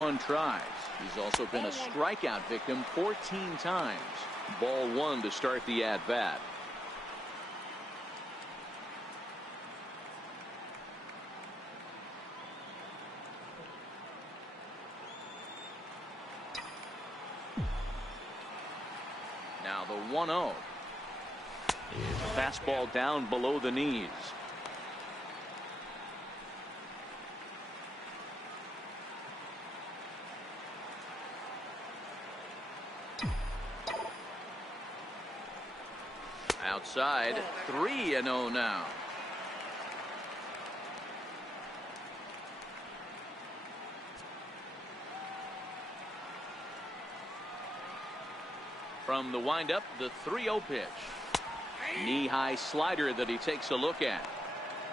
1 tries. He's also been a strikeout victim 14 times. Ball 1 to start the at-bat. Now the 1-0. Is a fastball down below the knees. Outside, 3-0 now. From the windup, the 3-0 pitch. Knee-high slider that he takes a look at.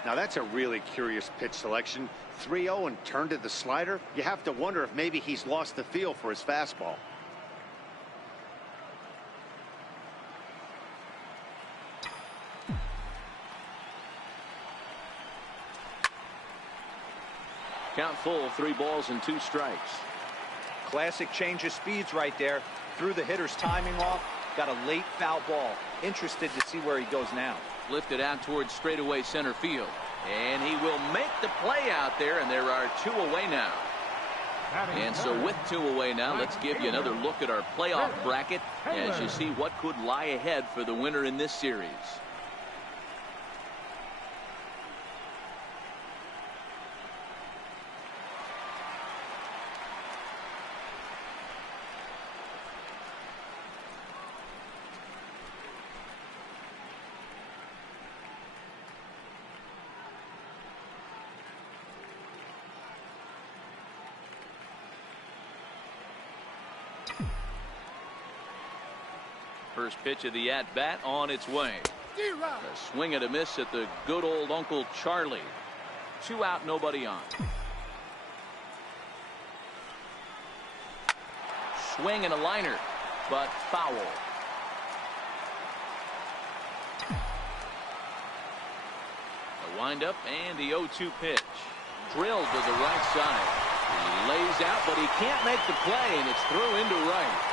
Now that's a really curious pitch selection. 3-0 and turned to the slider. You have to wonder if maybe he's lost the feel for his fastball. Count full, 3 balls and 2 strikes. Classic change of speeds right there. Threw the hitter's timing off. Got a late foul ball. Interested to see where he goes now. Lifted out towards straightaway center field. And he will make the play out there, and there are 2 away now. And so with 2 away now, let's give you another look at our playoff bracket as you see what could lie ahead for the winner in this series. First pitch of the at-bat on its way. A swing and a miss at the good old Uncle Charlie. 2 out, nobody on. Swing and a liner, but foul. The windup and the 0-2 pitch. Drilled to the right side. He lays out, but he can't make the play, and it's through into right.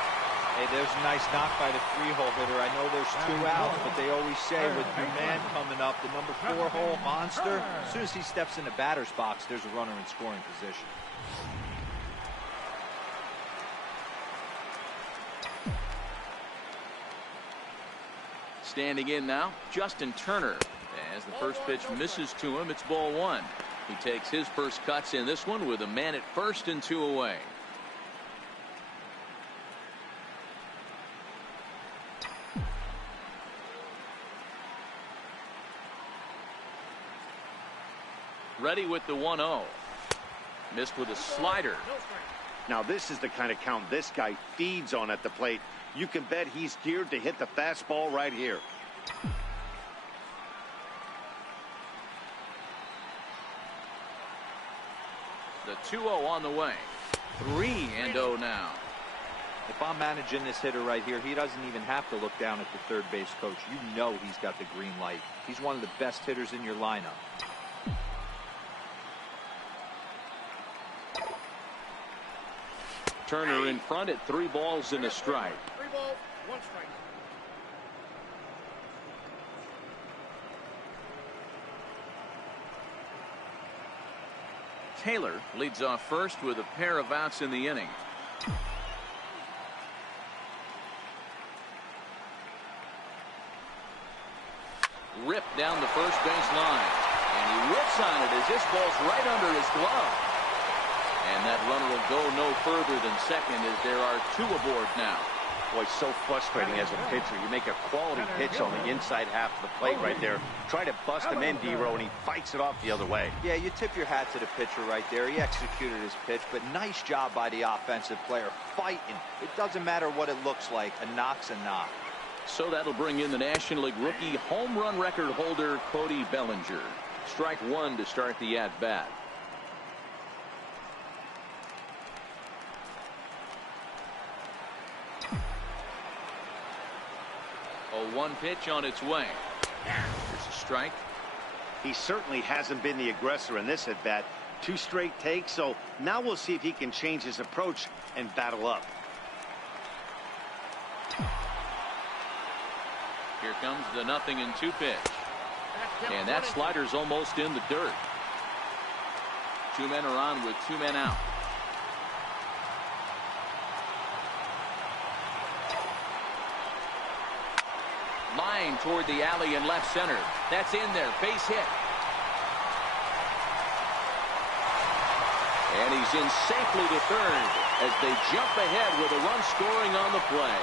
Hey, there's a nice knock by the 3-hole hitter. I know there's 2 outs, but they always say with your man coming up, the number 4-hole monster, as soon as he steps in the batter's box, there's a runner in scoring position. Standing in now, Justin Turner. As the first pitch misses to him, it's ball 1. He takes his first cuts in this one with a man at first and 2 away. Ready with the 1-0. Missed with a slider. Now this is the kind of count this guy feeds on at the plate. You can bet he's geared to hit the fastball right here. The 2-0 on the way. 3-0 now. If I'm managing this hitter right here, he doesn't even have to look down at the third base coach. You know he's got the green light. He's one of the best hitters in your lineup. Turner in front at 3 balls and a strike. 3 balls, 1 strike. Taylor leads off first with a pair of outs in the inning. Ripped down the first base line. And he whips on it as this ball's right under his glove. And that runner will go no further than second as there are 2 aboard now. Boy, so frustrating as a pitcher. You make a quality pitch on the inside half of the plate right there. Try to bust him in, D-Row, and he fights it off the other way. Yeah, you tip your hat to the pitcher right there. He executed his pitch, but nice job by the offensive player fighting. It doesn't matter what it looks like. A knock's a knock. So that'll bring in the National League rookie home run record holder Cody Bellinger. Strike 1 to start the at-bat. A 1 pitch on its way. There's a strike. He certainly hasn't been the aggressor in this at bat. 2 straight takes, so now we'll see if he can change his approach and battle up. Here comes the 0-2 pitch. And that slider's almost in the dirt. 2 men are on with 2 men out. Line toward the alley in left center. That's in there. Base hit. And he's in safely to third as they jump ahead with a run scoring on the play.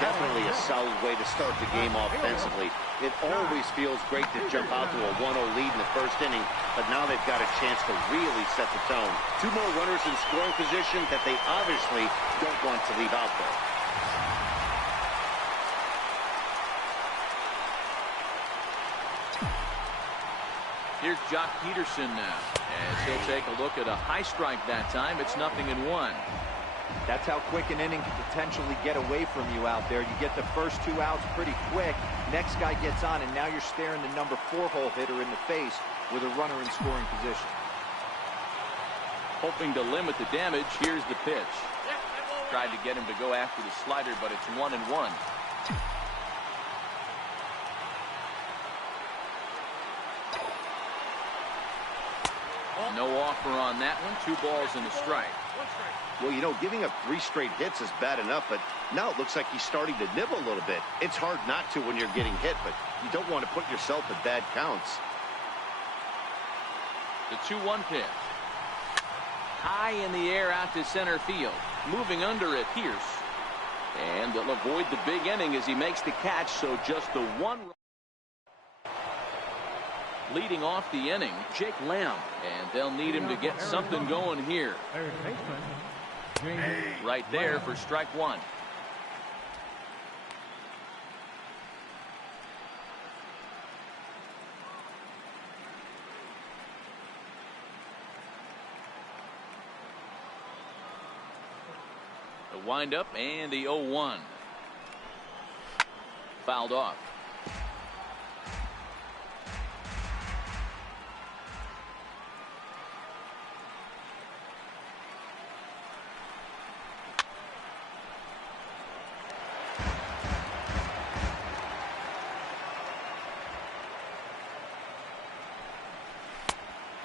Definitely a solid way to start the game offensively. It always feels great to jump out to a 1-0 lead in the first inning, but now they've got a chance to really set the tone. 2 more runners in scoring position that they obviously don't want to leave out there. Here's Jock Peterson now, as he'll take a look at a high strike that time. It's 0-1. That's how quick an inning can potentially get away from you out there. You get the first 2 outs pretty quick. Next guy gets on, and now you're staring the number 4 hole hitter in the face with a runner in scoring position. Hoping to limit the damage, here's the pitch. Tried to get him to go after the slider, but it's 1-1. No offer on that one. 2 balls and a strike. Well, you know, giving up 3 straight hits is bad enough, but now it looks like he's starting to nibble a little bit. It's hard not to when you're getting hit, but you don't want to put yourself at bad counts. The 2-1 pitch. High in the air out to center field. Moving under it, Pierce. And they'll avoid the big inning as he makes the catch, so just the 1. Leading off the inning, Jake Lamb, and they'll need him to get something going here. Right there for strike 1. The windup and the 0-1. Fouled off.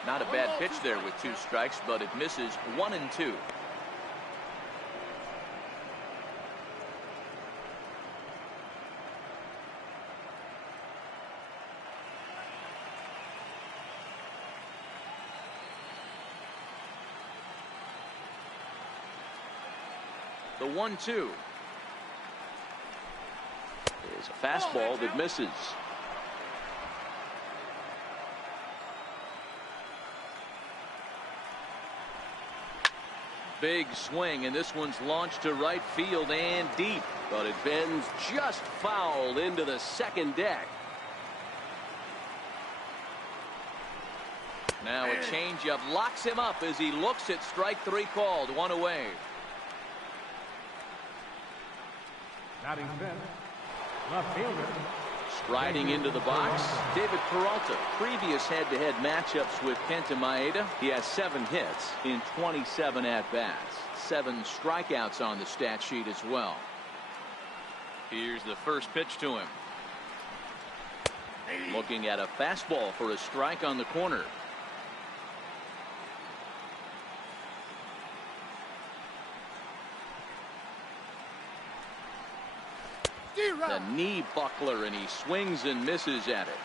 Not a bad pitch there with 2 strikes, but it misses 1-2. The 1-2 is a fastball that misses. Big swing, and this one's launched to right field and deep, but it bends just foul into the second deck. Now a changeup locks him up as he looks at strike 3 called. 1 away. Striding into the box, David Peralta. Previous head-to-head matchups with Kenta Maeda, he has 7 hits in 27 at-bats. 7 strikeouts on the stat sheet as well. Here's the first pitch to him. Looking at a fastball for a strike on the corner. The knee buckler, and he swings and misses at it.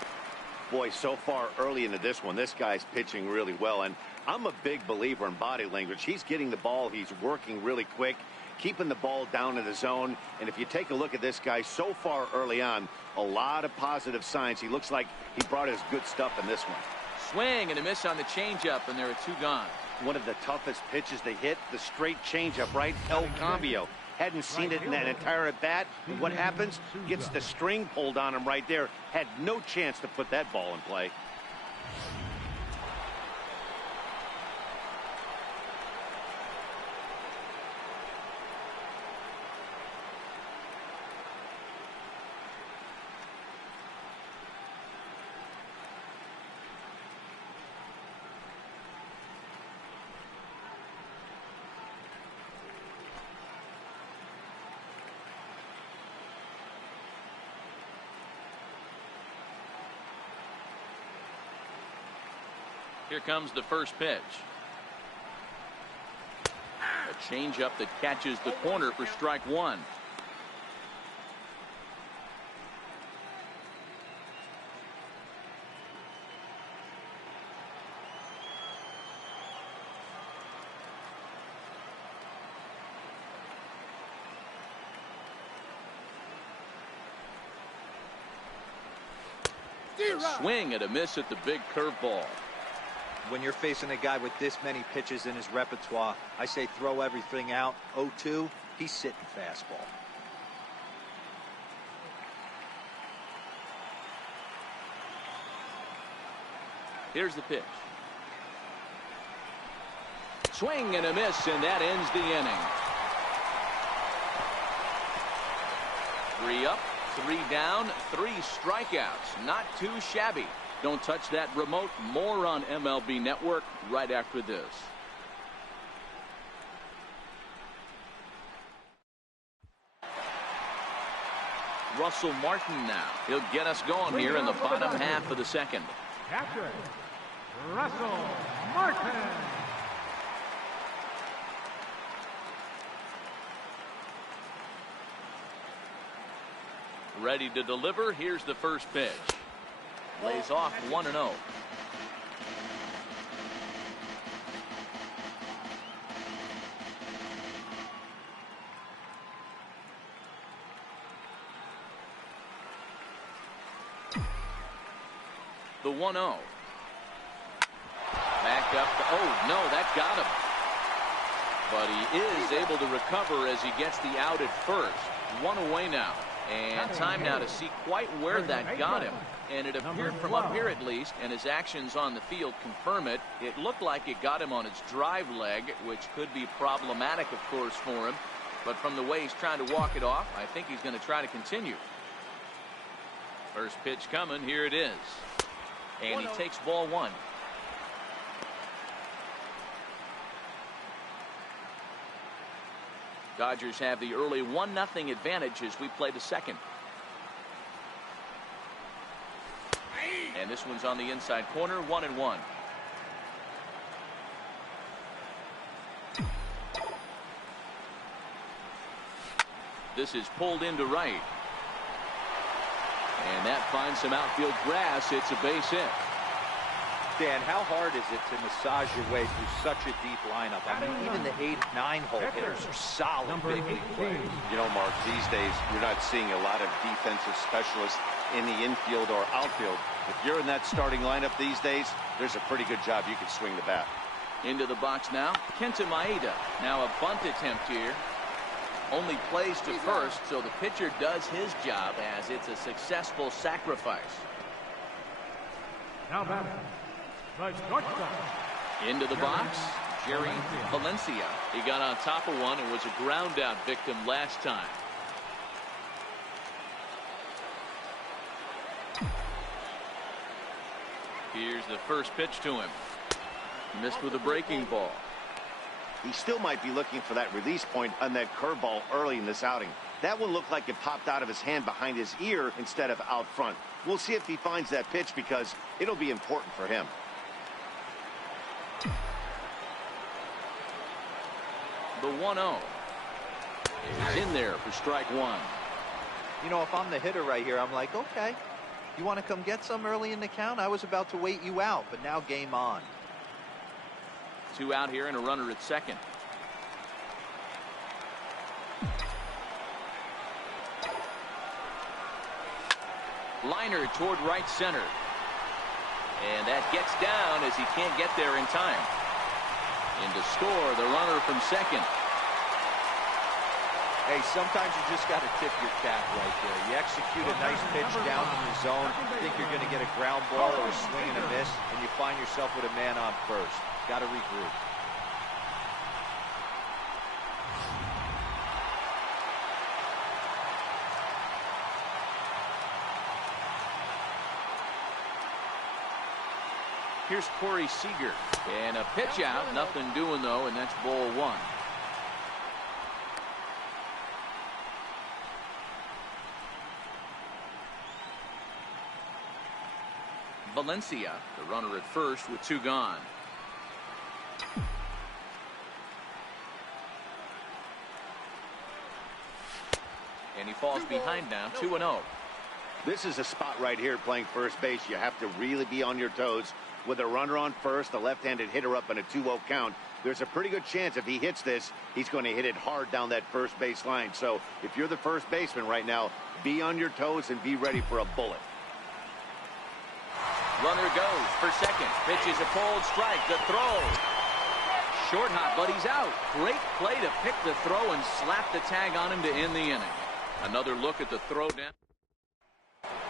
Boy, so far early into this one, this guy's pitching really well, and I'm a big believer in body language. He's getting the ball, he's working really quick, keeping the ball down in the zone, and if you take a look at this guy so far early on, a lot of positive signs. He looks like he brought his good stuff in this one. Swing and a miss on the changeup, and there are 2 gone. One of the toughest pitches to hit, the straight changeup, right? El Cambio. Hadn't seen it in that entire at-bat. What happens? Gets the string pulled on him right there. Had no chance to put that ball in play. Here comes the first pitch. A changeup that catches the corner for strike one. Swing and a miss at the big curveball. When you're facing a guy with this many pitches in his repertoire, I say throw everything out. 0-2, he's sitting fastball. Here's the pitch. Swing and a miss, and that ends the inning. 3 up, 3 down, 3 strikeouts. Not too shabby. Don't touch that remote. More on MLB Network right after this. Russell Martin now. He'll get us going here in the bottom half of the second. Catcher, Russell Martin. Ready to deliver. Here's the first pitch. Lays off 1-0. The 1-0. Back up. Oh, no, that got him. But he is able to recover as he gets the out at first. 1 away now. And time now to see quite where that got him. And it appeared from up here at least, and his actions on the field confirm it. It looked like it got him on his drive leg, which could be problematic, of course, for him. But from the way he's trying to walk it off, I think he's going to try to continue. First pitch coming. Here it is. And he takes ball 1. Dodgers have the early 1-0 advantage as we play the second. And this one's on the inside corner, 1-1. This is pulled into right. And that finds some outfield grass. It's a base hit. Dan, how hard is it to massage your way through such a deep lineup? I mean, even the 8-9 hole hitters are solid big league players. You know, Mark, these days you're not seeing a lot of defensive specialists in the infield or outfield. If you're in that starting lineup these days, there's a pretty good job you can swing the bat. Into the box now. Kenta Maeda. Now a bunt attempt here. Only plays to first, so the pitcher does his job as it's a successful sacrifice. Now batting, the shortstop. Into the box, Jerry Valencia. He got on top of one and was a ground out victim last time. Here's the first pitch to him. Missed with a breaking ball. He still might be looking for that release point on that curveball early in this outing. That one looked like it popped out of his hand behind his ear instead of out front. We'll see if he finds that pitch because it'll be important for him. The 1-0 is in there for strike 1. You know, if I'm the hitter right here, I'm like, okay, you want to come get some early in the count? I was about to wait you out, but now game on. 2 out here and a runner at second. Liner toward right center. And that gets down as he can't get there in time. In to score the runner from second. Hey, sometimes you just got to tip your cap right there. You execute a nice pitch down in the zone, think you're going to get a ground ball or a swing and a miss, and you find yourself with a man on first. Got to regroup. Here's Corey Seager. And a pitch out. Nothing doing, though, and that's ball 1. Valencia, the runner at first with 2 gone. And he falls behind now, 2-0. This is a spot right here playing first base. You have to really be on your toes. With a runner on first, a left-handed hitter up in a 2-0 count, there's a pretty good chance if he hits this, he's going to hit it hard down that first base line. So if you're the first baseman right now, be on your toes and be ready for a bullet. Runner goes for second. Pitches a cold strike. The throw. Short hop, but he's out. Great play to pick the throw and slap the tag on him to end the inning. Another look at the throw down.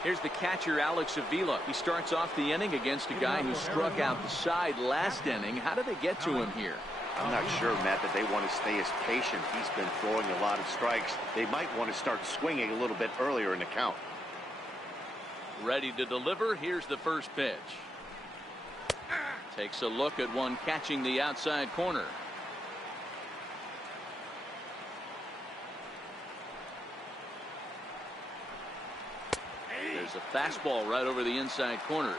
Here's the catcher, Alex Avila. He starts off the inning against a guy who struck out the side last inning. How did they get to him here? I'm not sure, Matt, that they want to stay as patient. He's been throwing a lot of strikes. They might want to start swinging a little bit earlier in the count. Ready to deliver. Here's the first pitch. Takes a look at one catching the outside corner. There's a fastball right over the inside corner.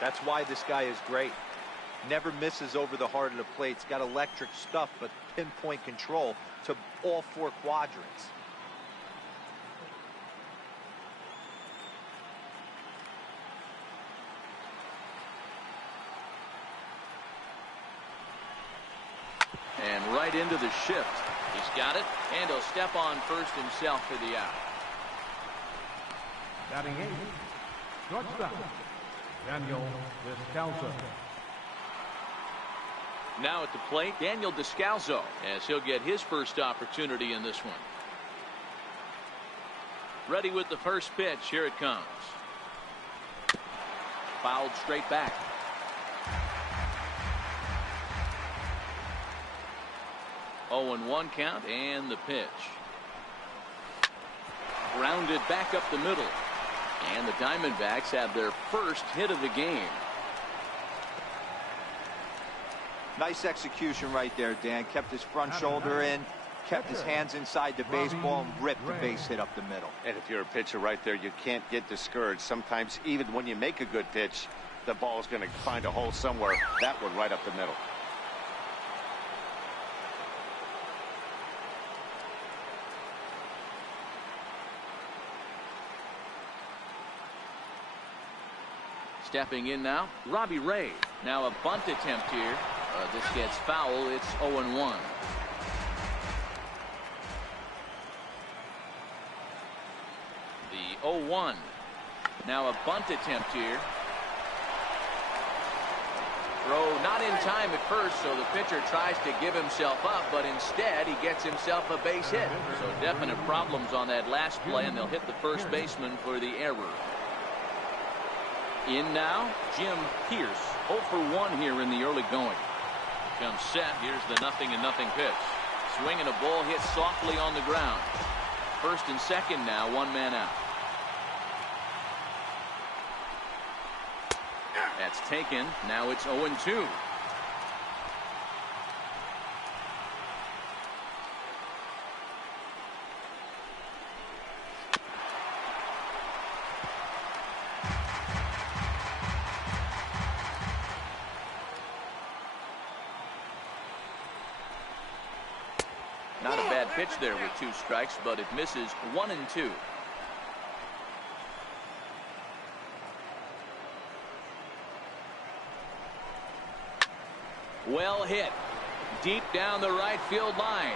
That's why this guy is great. Never misses over the heart of the plate. He's got electric stuff, but pinpoint control to all 4 quadrants. And right into the shift. He's got it, and he'll step on first himself for the out. Batting 8, shortstop, Daniel Descalso. Now at the plate, Daniel Descalso, as he'll get his first opportunity in this one. Ready with the first pitch. Here it comes. Fouled straight back. Oh, and 1 count, and the pitch. Grounded back up the middle. And the Diamondbacks have their first hit of the game. Nice execution right there, Dan. Kept his front shoulder in, kept his hands inside the baseball, and ripped the base hit up the middle. And if you're a pitcher right there, you can't get discouraged. Sometimes even when you make a good pitch, the ball's going to find a hole somewhere. That one right up the middle. Stepping in now, Robbie Ray. Now a bunt attempt here. This gets foul. It's 0-1. The 0-1. Now a bunt attempt here. Throw not in time at first, so the pitcher tries to give himself up, but instead he gets himself a base hit. So definite problems on that last play, and they'll hit the first baseman for the error. In now, Jim Pierce. 0 for 1 here in the early going. Comes set. Here's the 0-0 pitch. Swinging a ball hit softly on the ground. First and second now, 1 man out. That's taken. Now it's 0-2. Not a bad pitch there with 2 strikes, but it misses 1-2. Well hit. Deep down the right field line.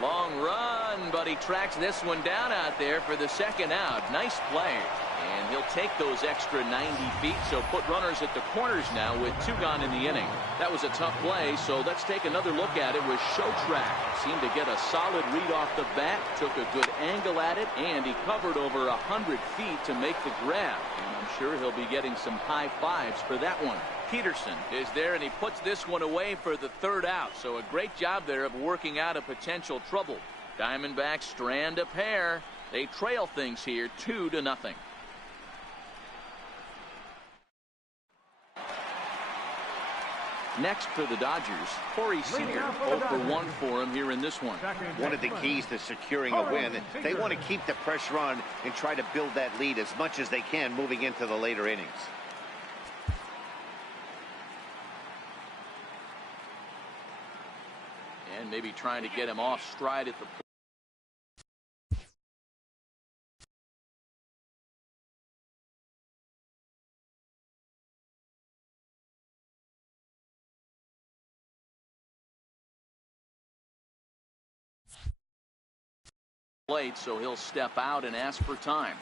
Long run, but he tracks this one down out there for the second out. Nice play. And he'll take those extra 90 feet, so put runners at the corners now with 2 gone in the inning. That was a tough play, so let's take another look at it with Showtrack. Seemed to get a solid read off the bat, took a good angle at it, and he covered over 100 feet to make the grab. And I'm sure he'll be getting some high fives for that one. Peterson is there, and he puts this one away for the 3rd out. So a great job there of working out a potential trouble. Diamondbacks strand a pair. They trail things here 2-0. Next for the Dodgers, Corey Seager, 0 for 1 for him here in this one. One of the keys to securing a win, they want to keep the pressure on and try to build that lead as much as they can moving into the later innings. And maybe trying to get him off stride at the plate, so he'll step out and ask for time.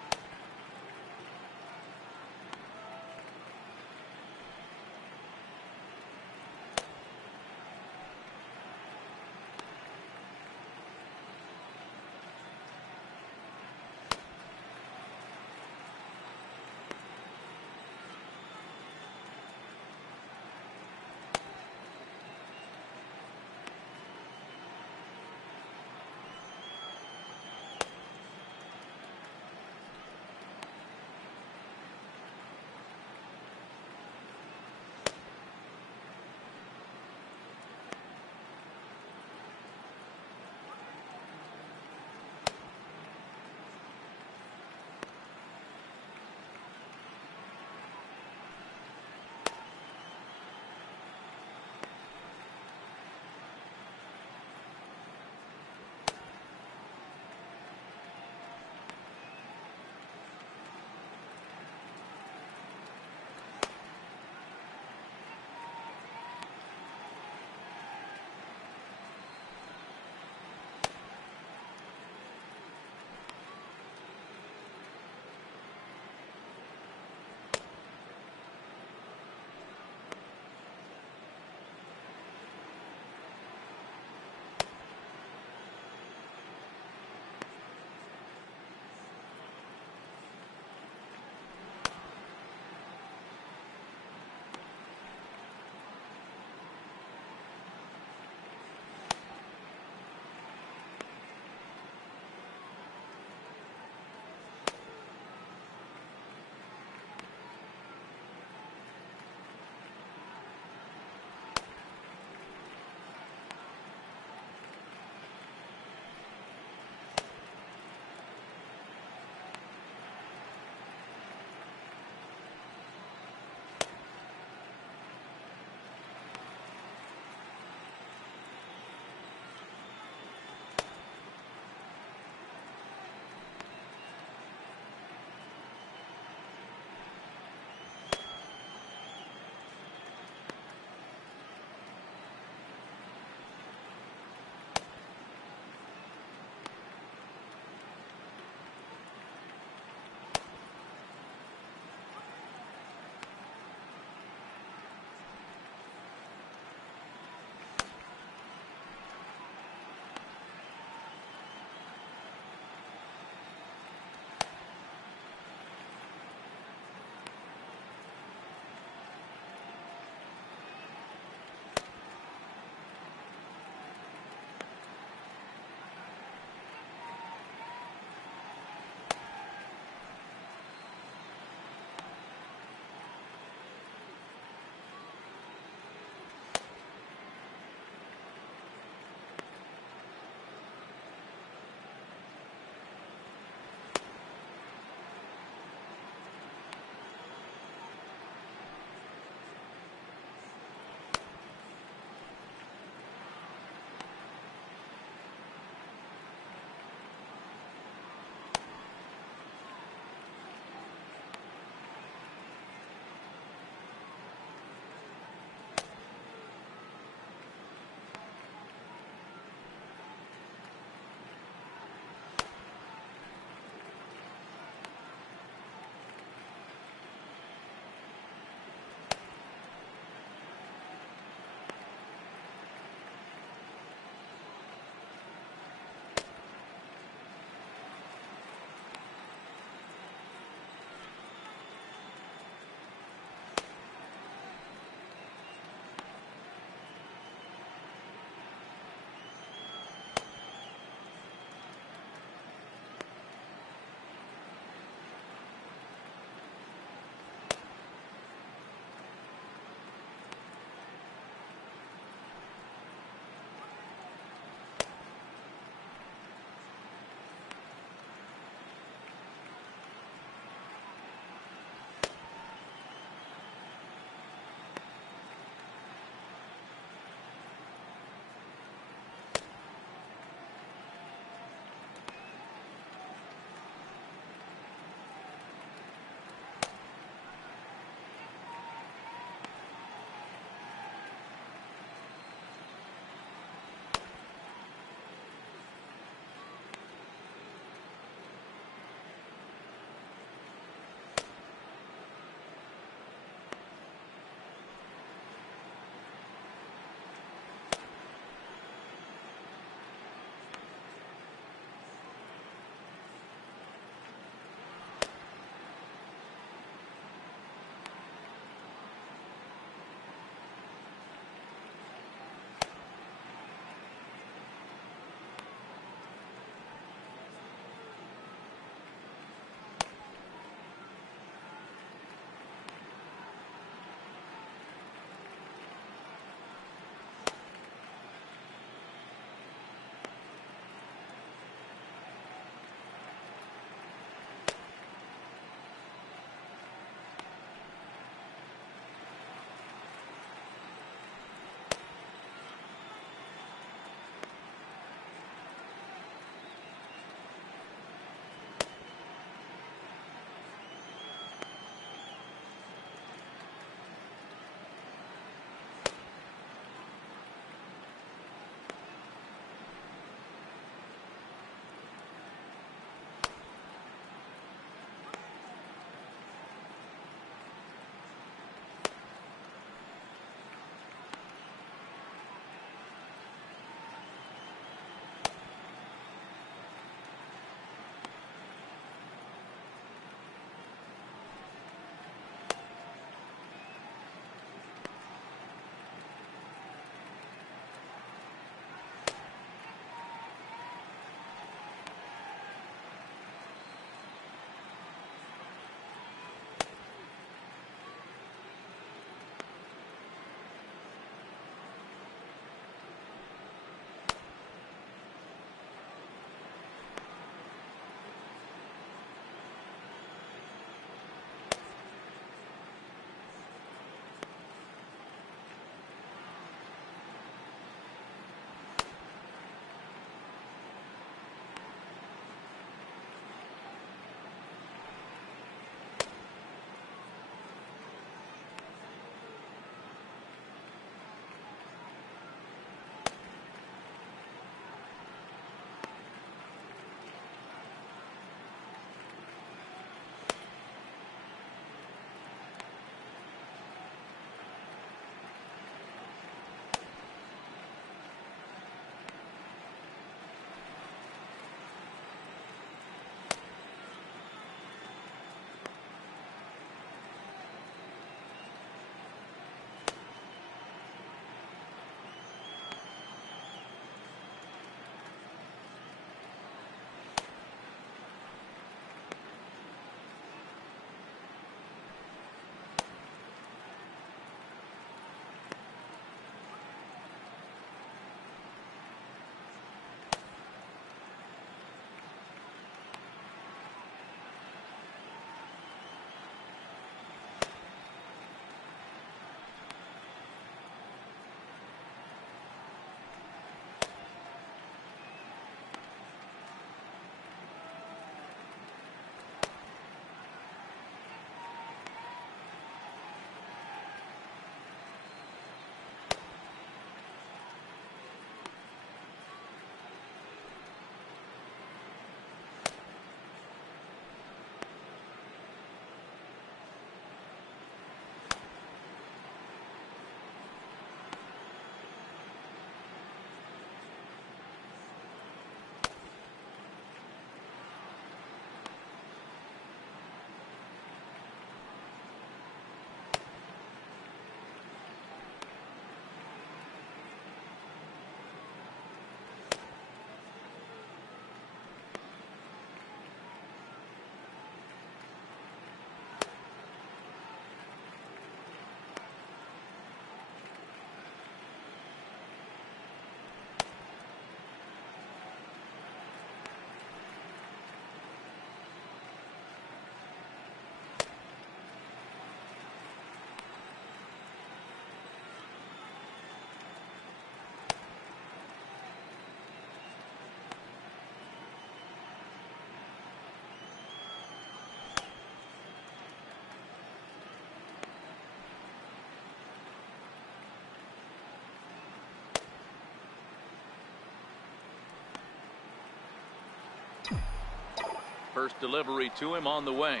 First delivery to him on the way.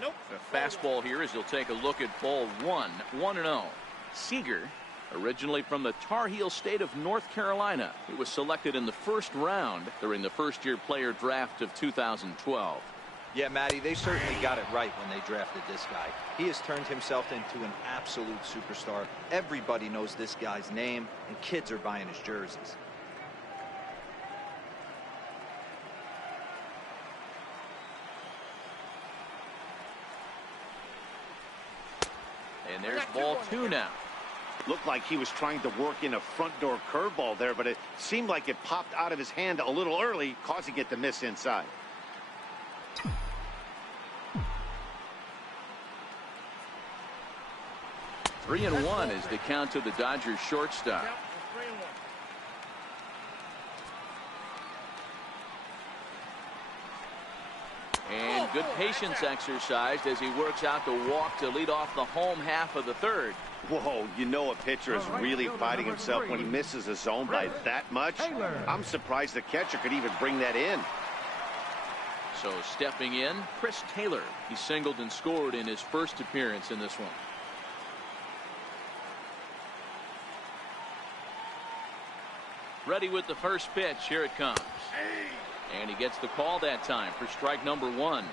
Nope. The fastball here as he'll take a look at ball one. 1-0. Seager, originally from the Tar Heel state of North Carolina. He was selected in the first round during the first-year player draft of 2012. Yeah, Matty, they certainly got it right when they drafted this guy. He has turned himself into an absolute superstar. Everybody knows this guy's name, and kids are buying his jerseys. And there's ball two now. Looked like he was trying to work in a front door curveball there, but it seemed like it popped out of his hand a little early, causing it to miss inside. Three and one is the count to the Dodgers shortstop. And good patience exercised as he works out the walk to lead off the home half of the third. Whoa, you know a pitcher is really fighting himself when he misses a zone by that much. I'm surprised the catcher could even bring that in. So stepping in, Chris Taylor. He singled and scored in his first appearance in this one. Ready with the first pitch. Here it comes. And he gets the call that time for strike number one.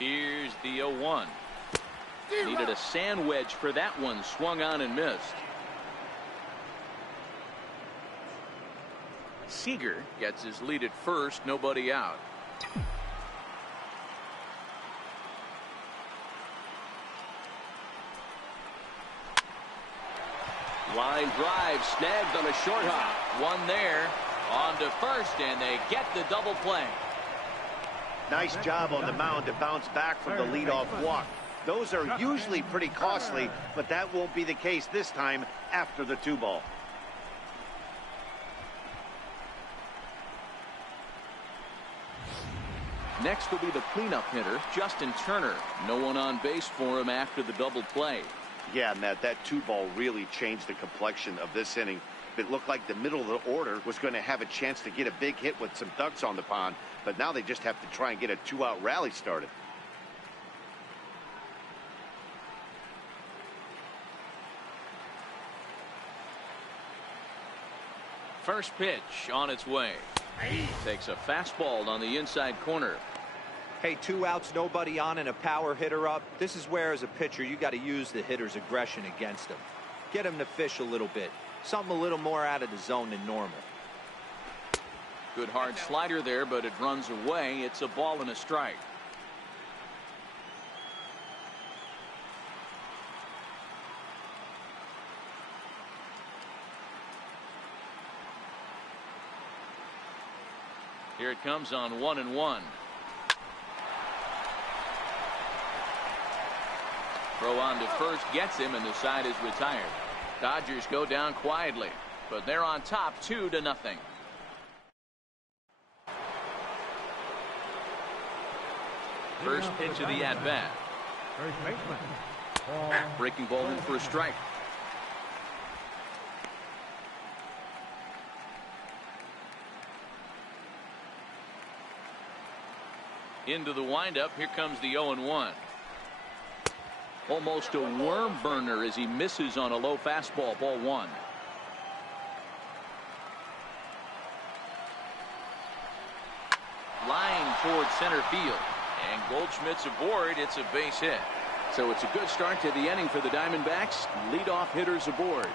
Here's the 0-1. Needed a sand wedge for that one. Swung on and missed. Seager gets his lead at first. Nobody out. Line drive snagged on a short hop. One there. On to first, and they get the double play. Nice job on the mound to bounce back from the leadoff walk. Those are usually pretty costly, but that won't be the case this time after the 2-ball. Next will be the cleanup hitter, Justin Turner. No one on base for him after the double play. Yeah, Matt, that 2-ball really changed the complexion of this inning. It looked like the middle of the order was going to have a chance to get a big hit with some ducks on the pond, but now they just have to try and get a 2-out rally started. First pitch on its way. Takes a fastball on the inside corner. Hey, 2 outs, nobody on, and a power hitter up. This is where, as a pitcher, you got to use the hitter's aggression against him. Get him to fish a little bit. Something a little more out of the zone than normal. Good hard slider there, but it runs away. It's a ball and a strike. Here it comes on 1-1. Throw on to first gets him, and the side is retired. Dodgers go down quietly, but they're on top 2-0. First pitch of the at-bat. First baseman. Breaking ball in for a strike. Into the windup. Here comes the 0-1. Almost a worm burner as he misses on a low fastball. Ball one. Line towards center field. And Goldschmidt's aboard. It's a base hit. So it's a good start to the inning for the Diamondbacks. Leadoff hitters aboard.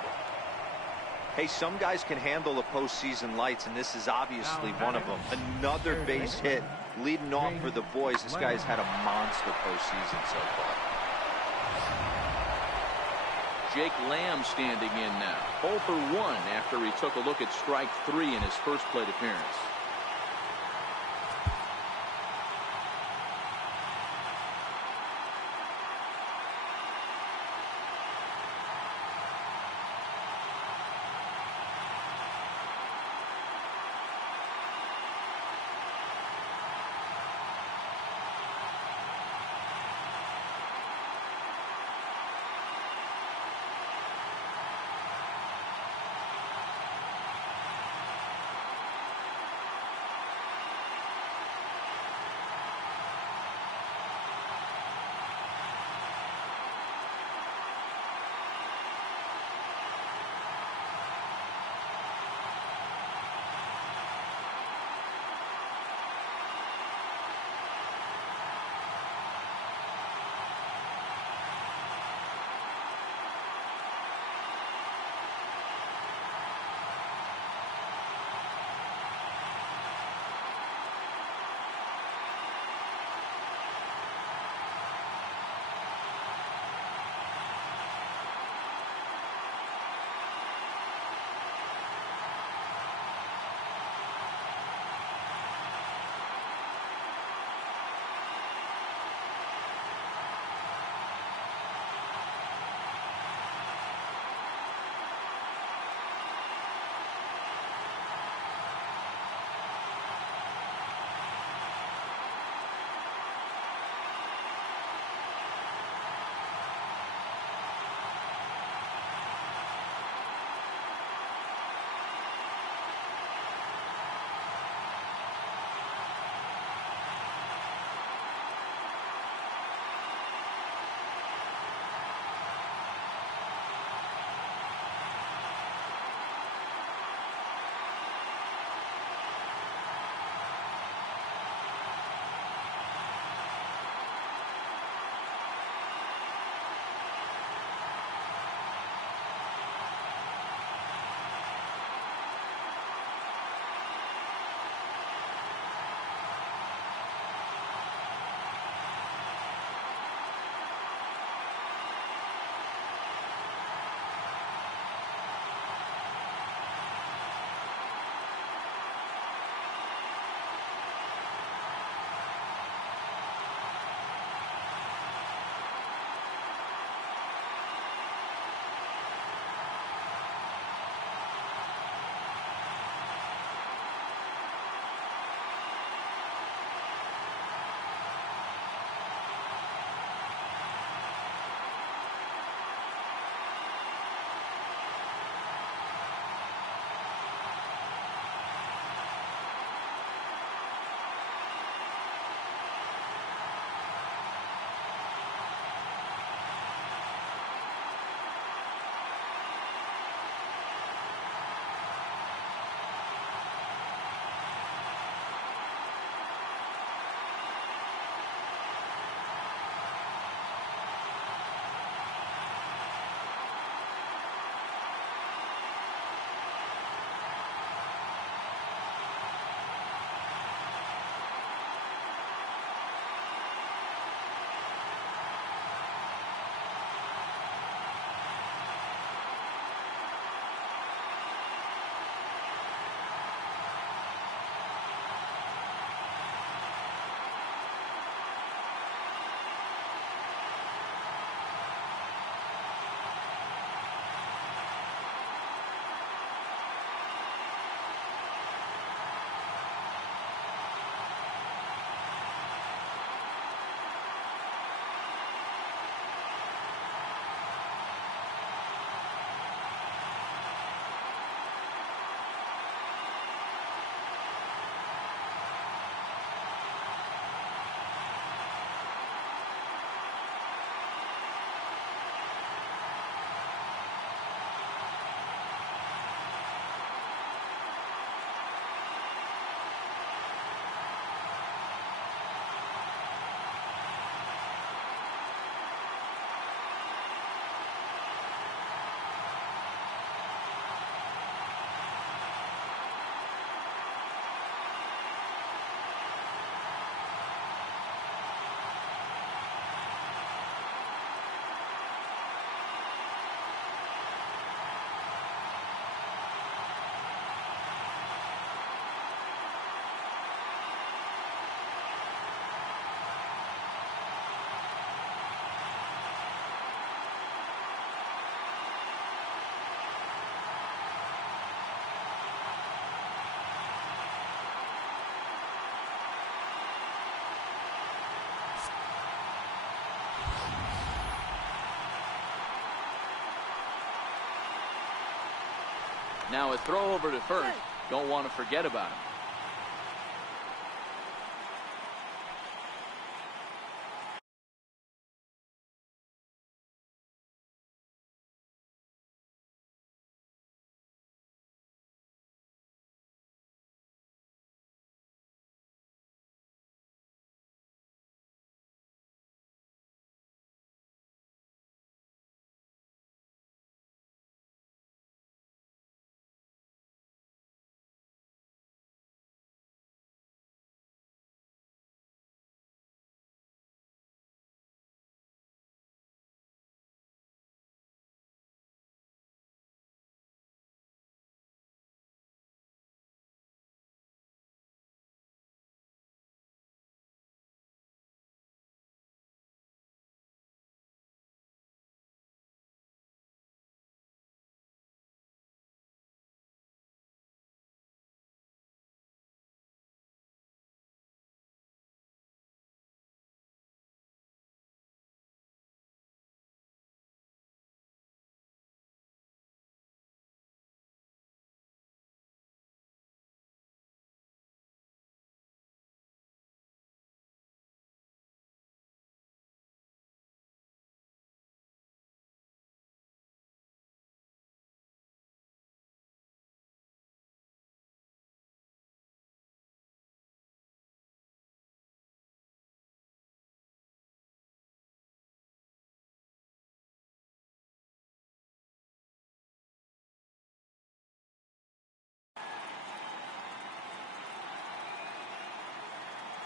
Hey, some guys can handle the postseason lights, and this is obviously one of them. Another base hit leading off for the boys. This guy's had a monster postseason so far. Jake Lamb standing in now. 0 for 1 after he took a look at strike 3 in his first plate appearance. Now a throw over to first. Don't want to forget about him.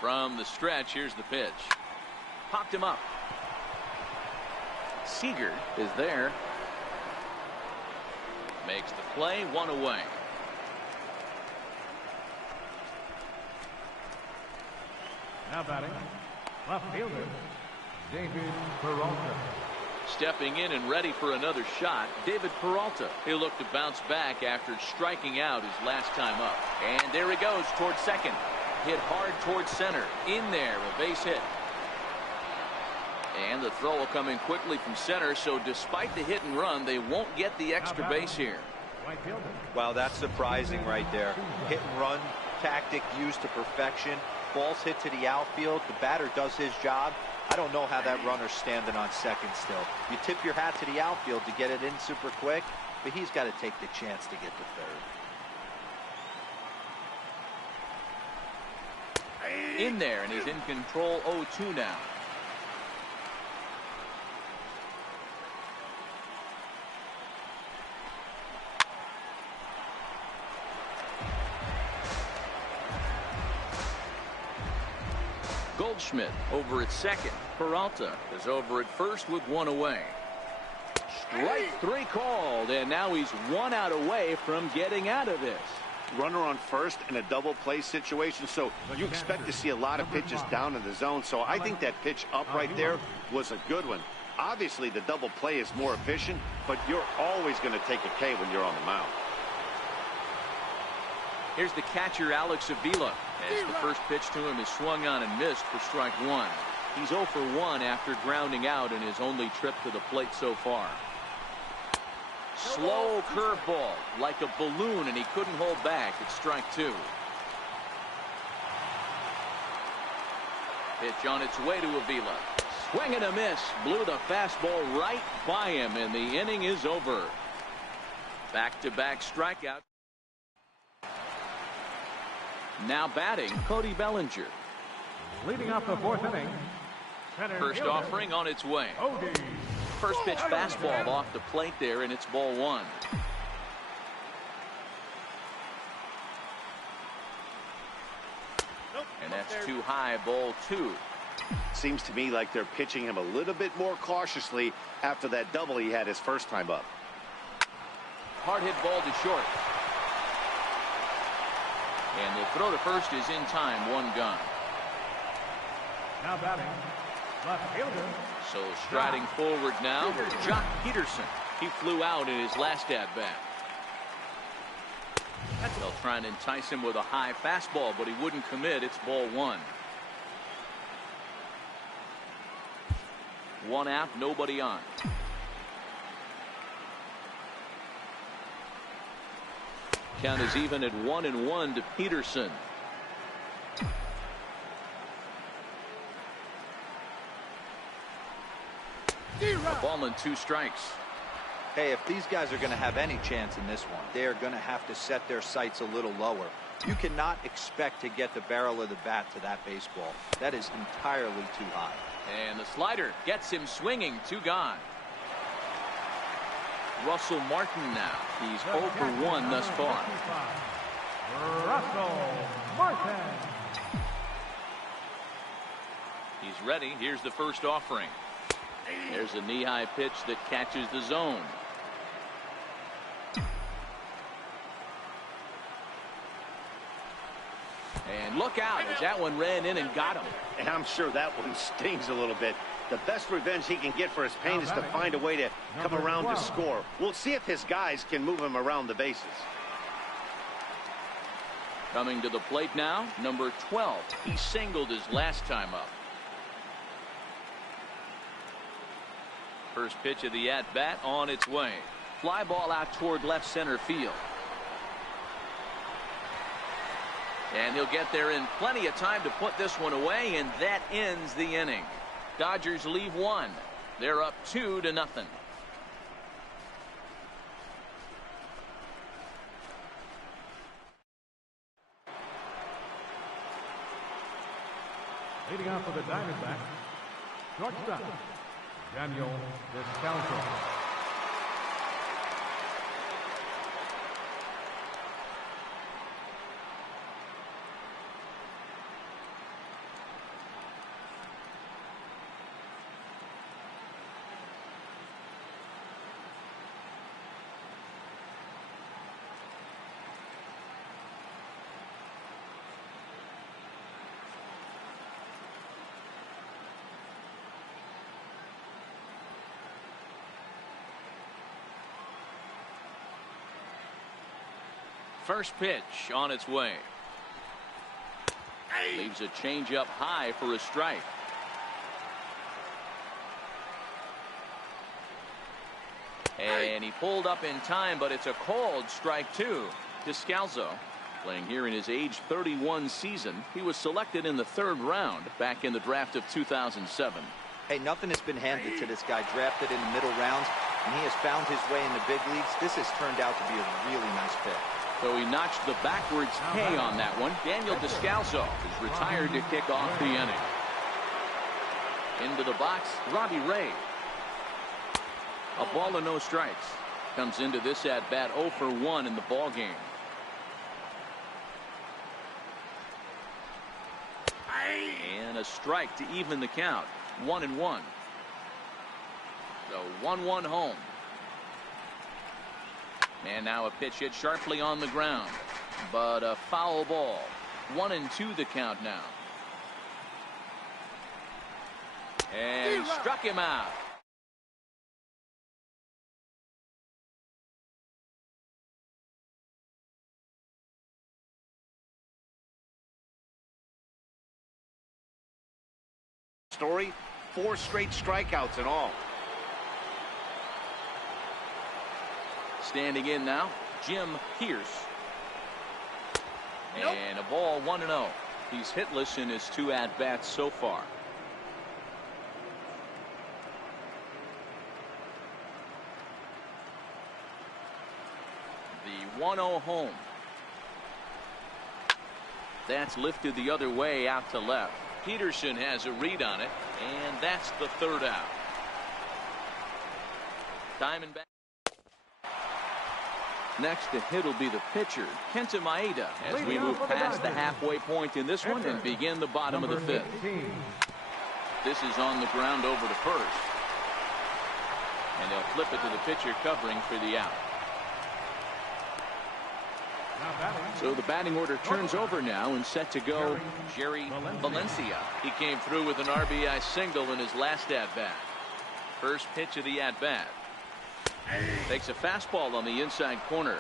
From the stretch, here's the pitch. Popped him up. Seager is there. Makes the play, one away. Now batting, left fielder, David Peralta. Stepping in and ready for another shot, David Peralta. He'll look to bounce back after striking out his last time up. And there he goes towards second. Hit hard towards center. In there, a base hit. And the throw will come in quickly from center, so despite the hit and run, they won't get the extra base here. Wow, that's surprising right there. Hit and run tactic used to perfection. Ball's hit to the outfield. The batter does his job. I don't know how that runner's standing on second still. You tip your hat to the outfield to get it in super quick, but he's got to take the chance to get to third. In there, and he's in control 0-2 now. Goldschmidt over at second. Peralta is over at first with one away. Strike three called, and now he's 1 out away from getting out of this. Runner on first in a double play situation, so you expect to see a lot of pitches down in the zone. So I think that pitch up right there was a good one. Obviously the double play is more efficient, but you're always going to take a K when you're on the mound. Here's the catcher, Alex Avila, as the first pitch to him is swung on and missed for strike one. He's 0 for 1 after grounding out in his only trip to the plate so far. Slow curveball like a balloon, and he couldn't hold back. It's strike two. Pitch on its way to Avila. Swing and a miss. Blew the fastball right by him, and the inning is over. Back-to-back strikeout. Now batting, Cody Bellinger. Leading off the fourth inning. First offering on its way. First pitch fastball off the plate there, and it's ball one. And that's too high, ball two. Seems to me like they're pitching him a little bit more cautiously after that double he had his first time up. Hard hit ball to short. And the throw to first is in time, one gone. Now batting, left fielder. So striding forward now, Jock Peterson. He flew out in his last at-bat. They'll try and entice him with a high fastball, but he wouldn't commit. It's ball one. One out, nobody on. Count is even at 1-1 to Peterson. A ball and 2 strikes. Hey, if these guys are going to have any chance in this one, they are going to have to set their sights a little lower. You cannot expect to get the barrel of the bat to that baseball. That is entirely too high. And the slider gets him swinging. 2 gone. Russell Martin now. He's 0 for 1 thus far. Russell Martin. He's ready. Here's the first offering. There's a knee-high pitch that catches the zone. And look out as that one ran in and got him. And I'm sure that one stings a little bit. The best revenge he can get for his pain is to find a way to come around to score. We'll see if his guys can move him around the bases. Coming to the plate now, number 12. He singled his last time up. First pitch of the at-bat on its way. Fly ball out toward left center field. And he'll get there in plenty of time to put this one away, and that ends the inning. Dodgers leave 1. They're up 2-0. Leading off for the Diamondbacks, shortstop, Daniel Descalso. First pitch on its way. Leaves a changeup high for a strike. And he pulled up in time, but it's a called strike 2. Descalso, playing here in his age 31 season. He was selected in the 3rd round back in the draft of 2007. Hey, nothing has been handed to this guy. Drafted in the middle rounds, and he has found his way in the big leagues. This has turned out to be a really nice pick. So he notched the backwards K on that one. Daniel Descalso is retired to kick off the inning. Into the box, Robbie Ray. A ball and no strikes. Comes into this at bat 0 for 1 in the ball game. And a strike to even the count. 1-1. So 1-1 home. And now a pitch hit sharply on the ground, but a foul ball. 1-2 the count now. And struck him out. Story, 4 straight strikeouts in all. Standing in now, Jim Pierce. And a ball 1-0. He's hitless in his 2 at-bats so far. The 1-0 home. That's lifted the other way out to left. Peterson has a read on it, and that's the 3rd out. Diamondback. Next to hit will be the pitcher, Kenta Maeda, as we move past the halfway point in this one and begin the bottom of the 5th. This is on the ground over to first. And they'll flip it to the pitcher covering for the out. So the batting order turns over now and set to go. Jerry Valencia. He came through with an RBI single in his last at-bat. First pitch of the at-bat. Takes a fastball on the inside corner.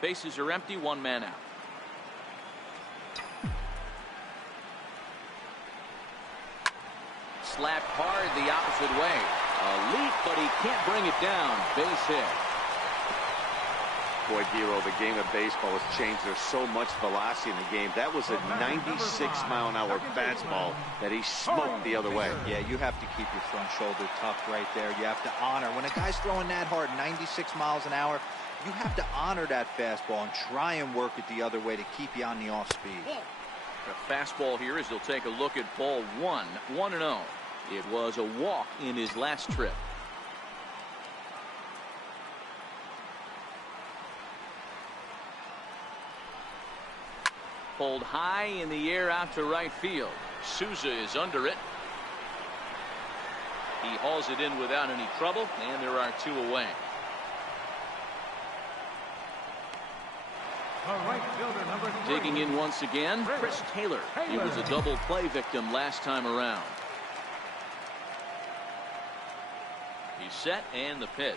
Bases are empty, 1 man out. slapped hard the opposite way. A leap, but he can't bring it down. Base hit. Boy, Dero, the game of baseball has changed. There's so much velocity in the game. That was a 96-mile-an-hour fastball that he smoked the other way. Yeah, you have to keep your front shoulder tucked right there. You have to honor. When a guy's throwing that hard, 96 miles an hour, you have to honor that fastball and try and work it the other way to keep you on the off speed. The fastball here as he'll take a look at ball 1, 1-0. It was a walk in his last trip. Pulled high in the air out to right field. Souza is under it. He hauls it in without any trouble, and there are 2 away. Right fielder, number 3. Digging in once again, Chris Taylor. He was a double play victim last time around. He's set and the pitch.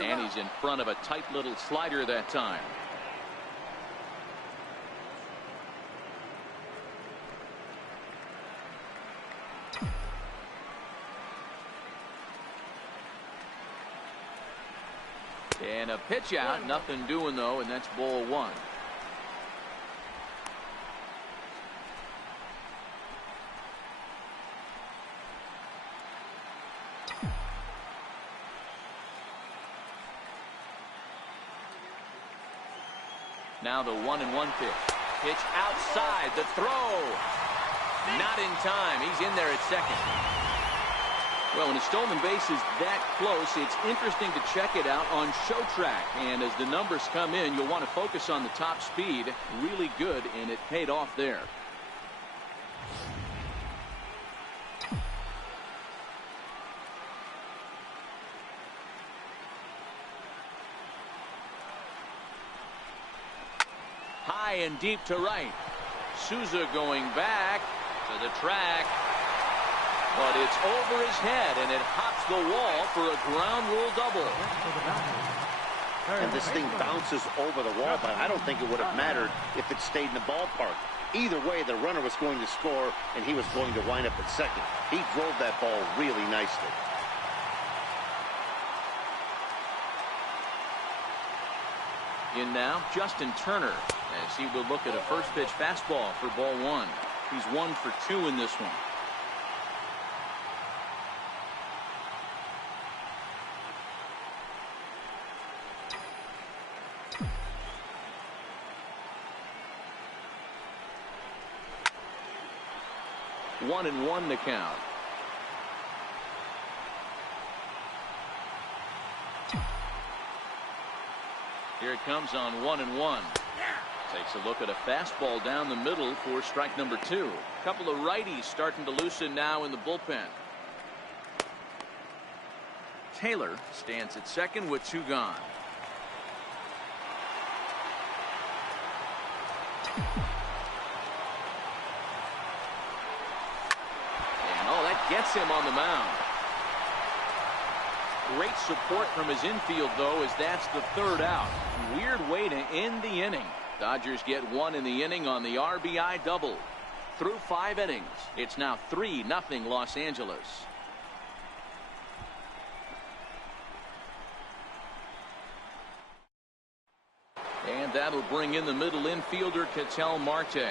And he's in front of a tight little slider that time. And a pitch out, nothing doing though, and that's ball 1. Now the 1-1 pitch. Pitch outside, the throw. Not in time. He's in there at second. Well, when a stolen base is that close, it's interesting to check it out on show track. And as the numbers come in, you'll want to focus on the top speed. Really good, and it paid off there. High and deep to right. Souza going back to the track. But it's over his head, and it hops the wall for a ground rule double. And this thing bounces over the wall, but I don't think it would have mattered if it stayed in the ballpark. Either way, the runner was going to score, and he was going to wind up at second. He drove that ball really nicely. In now, Justin Turner, as he will look at a first pitch fastball for ball 1. He's 1 for 2 in this one. One and 1 to count. Here it comes on 1-1. Takes a look at a fastball down the middle for strike number 2. A couple of righties starting to loosen now in the bullpen. Taylor stands at second with 2 gone. Gets him on the mound. Great support from his infield, though, as that's the 3rd out. Weird way to end the inning. Dodgers get 1 in the inning on the RBI double. Through 5 innings, it's now 3-0 Los Angeles. And that'll bring in the middle infielder, Ketel Marte.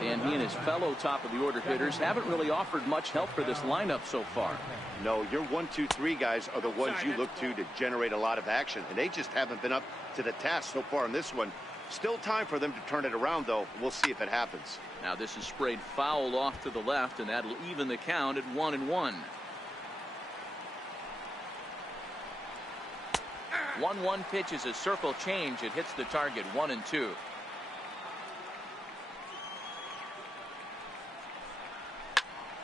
And he and his fellow top-of-the-order hitters haven't really offered much help for this lineup so far. No, your 1, 2, 3 guys are the ones you look to generate a lot of action, and they just haven't been up to the task so far in this one. Still time for them to turn it around, though. We'll see if it happens. Now this is sprayed foul off to the left, and that'll even the count at 1-1. 1-1 pitch is a circle change. It hits the target 1-2.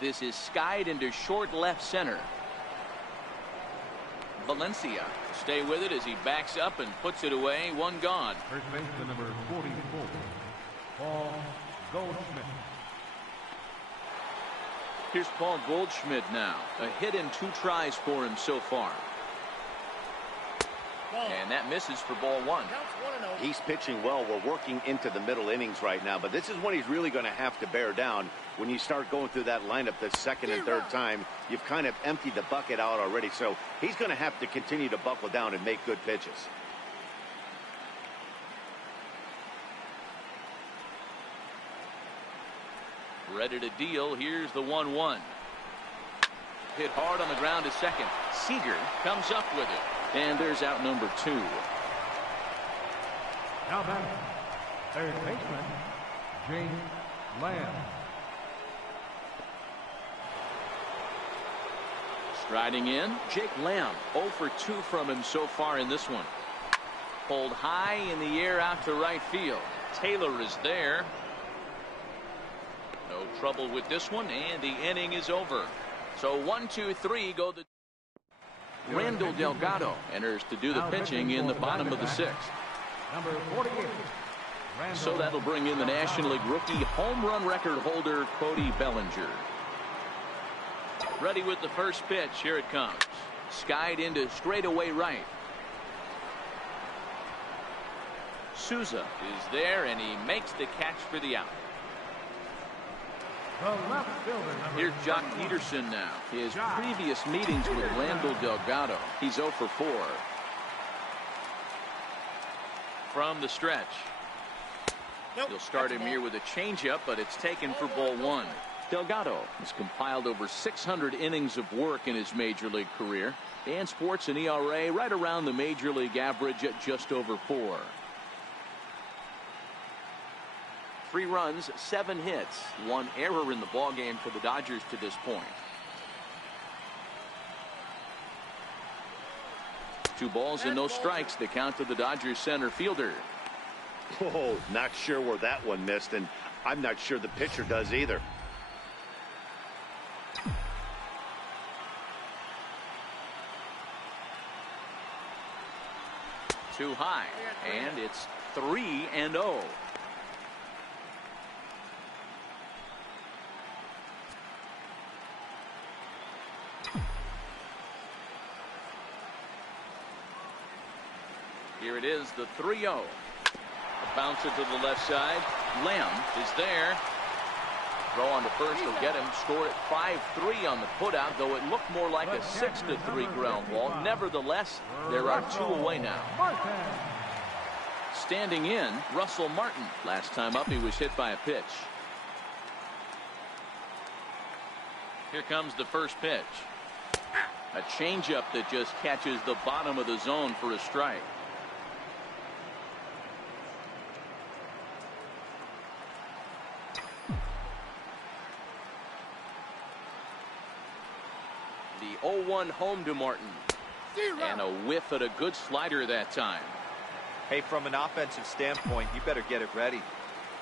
This is skied into short left center. Valencia to stay with it as he backs up and puts it away. 1 gone. First baseman number 44, Paul Goldschmidt. Here's Paul Goldschmidt now. A hit in 2 tries for him so far. And that misses for ball one. He's pitching well. We're working into the middle innings right now, but this is when he's really going to have to bear down. When you start going through that lineup the second and third time, you've kind of emptied the bucket out already, so he's going to have to continue to buckle down and make good pitches. Ready to deal. Here's the 1-1. Hit hard on the ground to second. Seager comes up with it. And there's out number 2. Now back, third baseman, James Lamb. Striding in, Jake Lamb. 0 for 2 from him so far in this one. Pulled high in the air out to right field. Taylor is there. No trouble with this one, and the inning is over. So 1, 2, 3 go the. Randall Delgado enters to do the pitching in the bottom of the 6th. Number 48. So that'll bring in the National League rookie home run record holder Cody Bellinger. Ready with the first pitch. Here it comes. Skied into straightaway right. Souza is there, and he makes the catch for the out. The left fielder, Here's Jock Peterson now. His previous meetings with Randall Delgado. He's 0 for 4. From the stretch. He'll start him here with a changeup, but it's taken for ball 1. Delgado has compiled over 600 innings of work in his major league career and sports an ERA right around the major league average at just over 4. 3 runs, 7 hits, 1 error in the ballgame for the Dodgers to this point. 2 balls and no strikes. The count to the Dodgers center fielder. Oh, not sure where that one missed, and I'm not sure the pitcher does either. Too high, and it's 3-0. Here it is, the 3-0. Bounce it to the left side. Lamb is there. Throw on to first will get him. Score at 5-3 on the putout, though it looked more like a 6-3 ground ball. Nevertheless, there are 2 away now. Standing in, Russell Martin. Last time up, he was hit by a pitch. Here comes the first pitch. A changeup that just catches the bottom of the zone for a strike. The 0-1 home to Martin. And a whiff at a good slider that time. Hey, from an offensive standpoint, you better get it ready.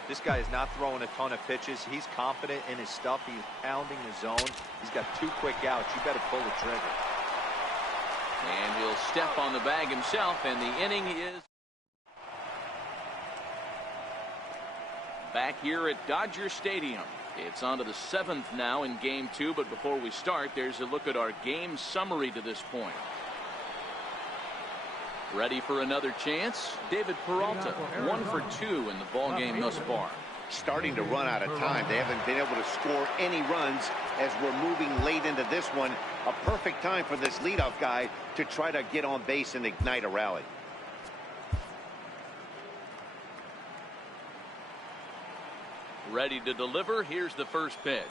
This guy is not throwing a ton of pitches. He's confident in his stuff. He's pounding the zone. He's got 2 quick outs. You better pull the trigger. And he'll step on the bag himself, and the inning is back here at Dodger Stadium. It's on to the 7th now in game 2, but before we start, there's a look at our game summary to this point. Ready for another chance? David Peralta, 1 for 2 in the ball game thus far. Starting to run out of time. They haven't been able to score any runs as we're moving late into this one. A perfect time for this leadoff guy to try to get on base and ignite a rally. Ready to deliver. Here's the first pitch.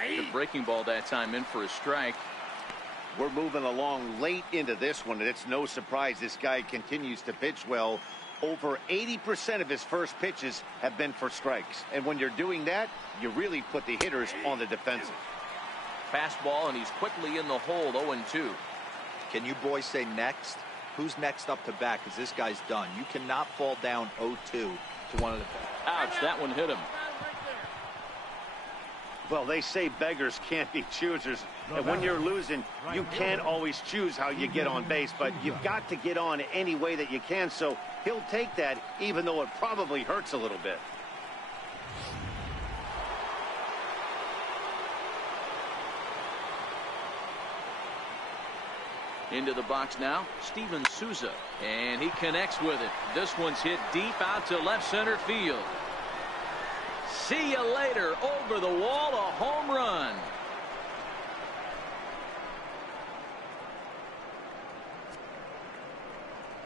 The breaking ball that time in for a strike. We're moving along late into this one, and it's no surprise this guy continues to pitch well. Over 80% of his first pitches have been for strikes. And when you're doing that, you really put the hitters on the defensive. Fastball, and he's quickly in the hold, 0-2. Can you boys say next? Who's next up to bat? Because this guy's done. You cannot fall down 0-2 to one of the. Ouch, that one hit him. Well, they say beggars can't be choosers. And when you're losing, you can't always choose how you get on base, but you've got to get on any way that you can. So he'll take that, even though it probably hurts a little bit. Into the box now, Steven Souza. And he connects with it. This one's hit deep out to left center field. See you later. Over the wall, a home run.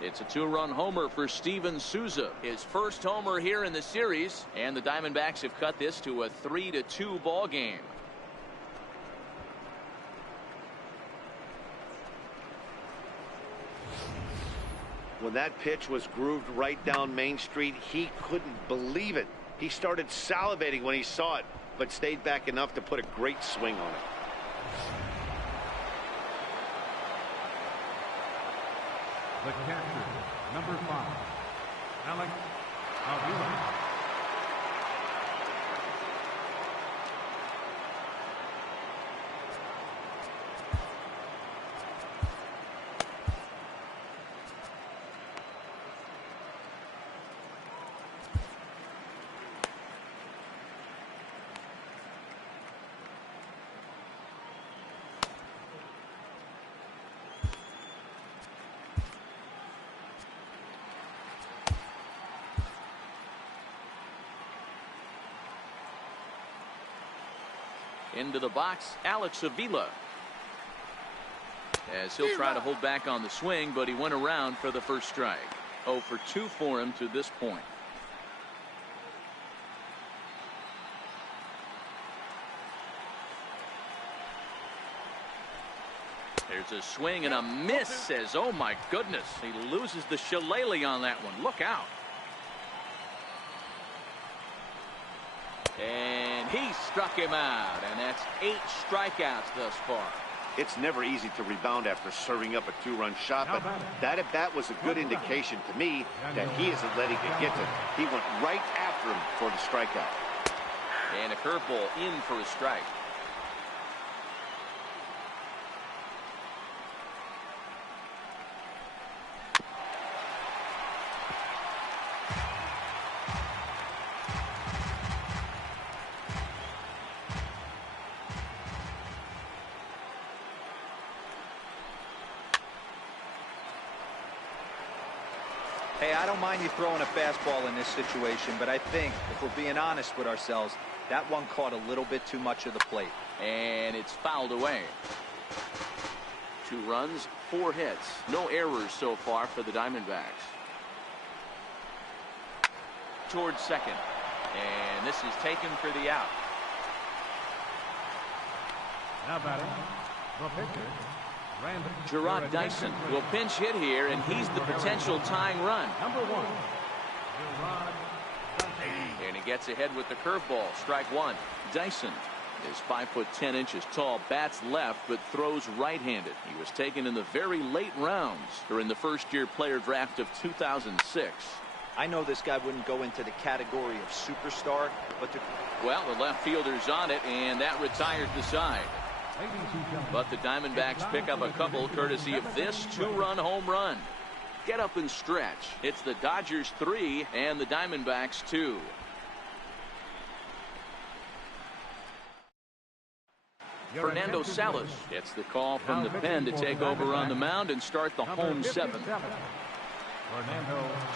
It's a two-run homer for Steven Souza. His first homer here in the series. And the Diamondbacks have cut this to a 3-2 ball game. When that pitch was grooved right down Main Street, he couldn't believe it. He started salivating when he saw it, but stayed back enough to put a great swing on it. The catcher, number 5, Alex Avila. Into the box, Alex Avila. As he'll try to hold back on the swing, but he went around for the first strike. 0 for 2 for him to this point. There's a swing and a miss as, oh my goodness, he loses the shillelagh on that one. Look out. And he struck him out, and that's 8 strikeouts thus far. It's never easy to rebound after serving up a 2-run shot, but that at bat was a good indication to me that he isn't letting it get to him. He went right after him for the strikeout. And a curveball in for a strike. Hey, I don't mind you throwing a fastball in this situation, but I think, if we're being honest with ourselves, that one caught a little bit too much of the plate. And it's fouled away. 2 runs, 4 hits. No errors so far for the Diamondbacks. Towards second. And this is taken for the out. Now batting, the pitcher, Gerard Dyson will pinch hit here, and he's the potential tying run. Number 1, Gerard Dyson. And he gets ahead with the curveball. Strike 1. Dyson is 5'10" tall, bats left, but throws right-handed. He was taken in the very late rounds during the first-year player draft of 2006. I know this guy wouldn't go into the category of superstar, but well, the left fielder's on it, and that retires the side. But the Diamondbacks pick up a couple courtesy of this 2-run home run. Get up and stretch. It's the Dodgers 3 and the Diamondbacks 2. Fernando Salas gets the call from the pen to take over on the mound and start the home 7th.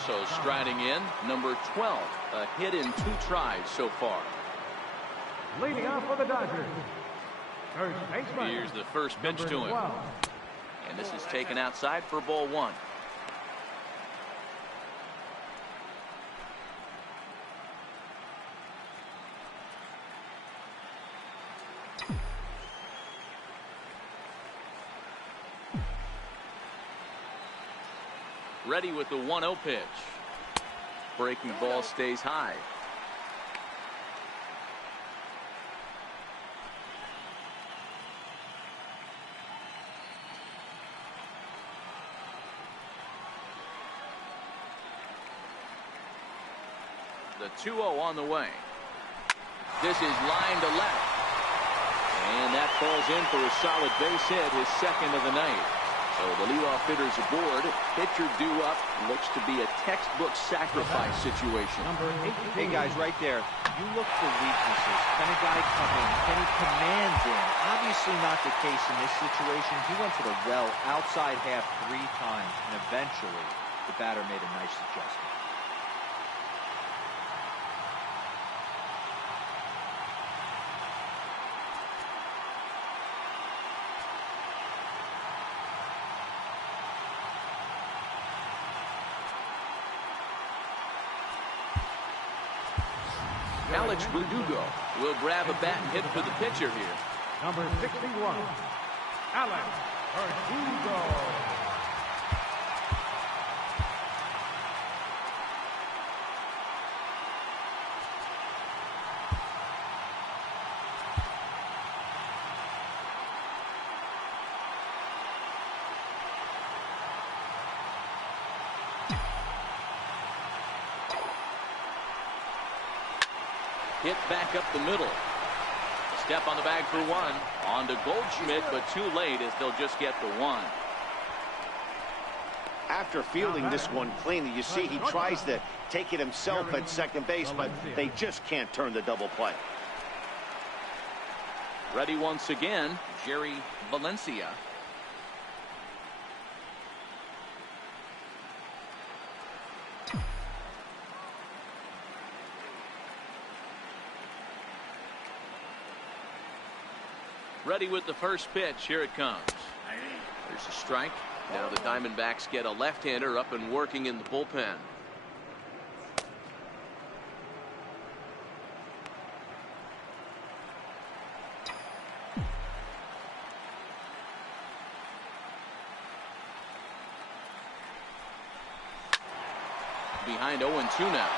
So striding in, number 12, a hit in 2 tries so far. Leading off for the Dodgers, here's the first pitch to him. And this is taken outside for ball 1. Ready with the 1-0 pitch. Breaking ball stays high. The 2-0 on the way. This is line to left. And that falls in for a solid base hit, his second of the night. So the leadoff hitter's aboard. Pitcher due up. Looks to be a textbook sacrifice situation. Hey, guys, right there. You look for weaknesses. Can a guy come in? Can he command in? Obviously not the case in this situation. He went to the well outside half 3 times, and eventually the batter made a nice adjustment. Alex Verdugo will grab a bat and hit for the pitcher here. Number 61, Alex Verdugo. Hit back up the middle. Step on the bag for 1. On to Goldschmidt, but too late as they'll just get the 1. After fielding this one cleanly, you see he tries to take it himself at second base, but they just can't turn the double play. Ready once again, Jerry Valencia. Ready with the first pitch. Here it comes. There's a strike. Now the Diamondbacks get a left-hander up and working in the bullpen. Behind 0-2 now.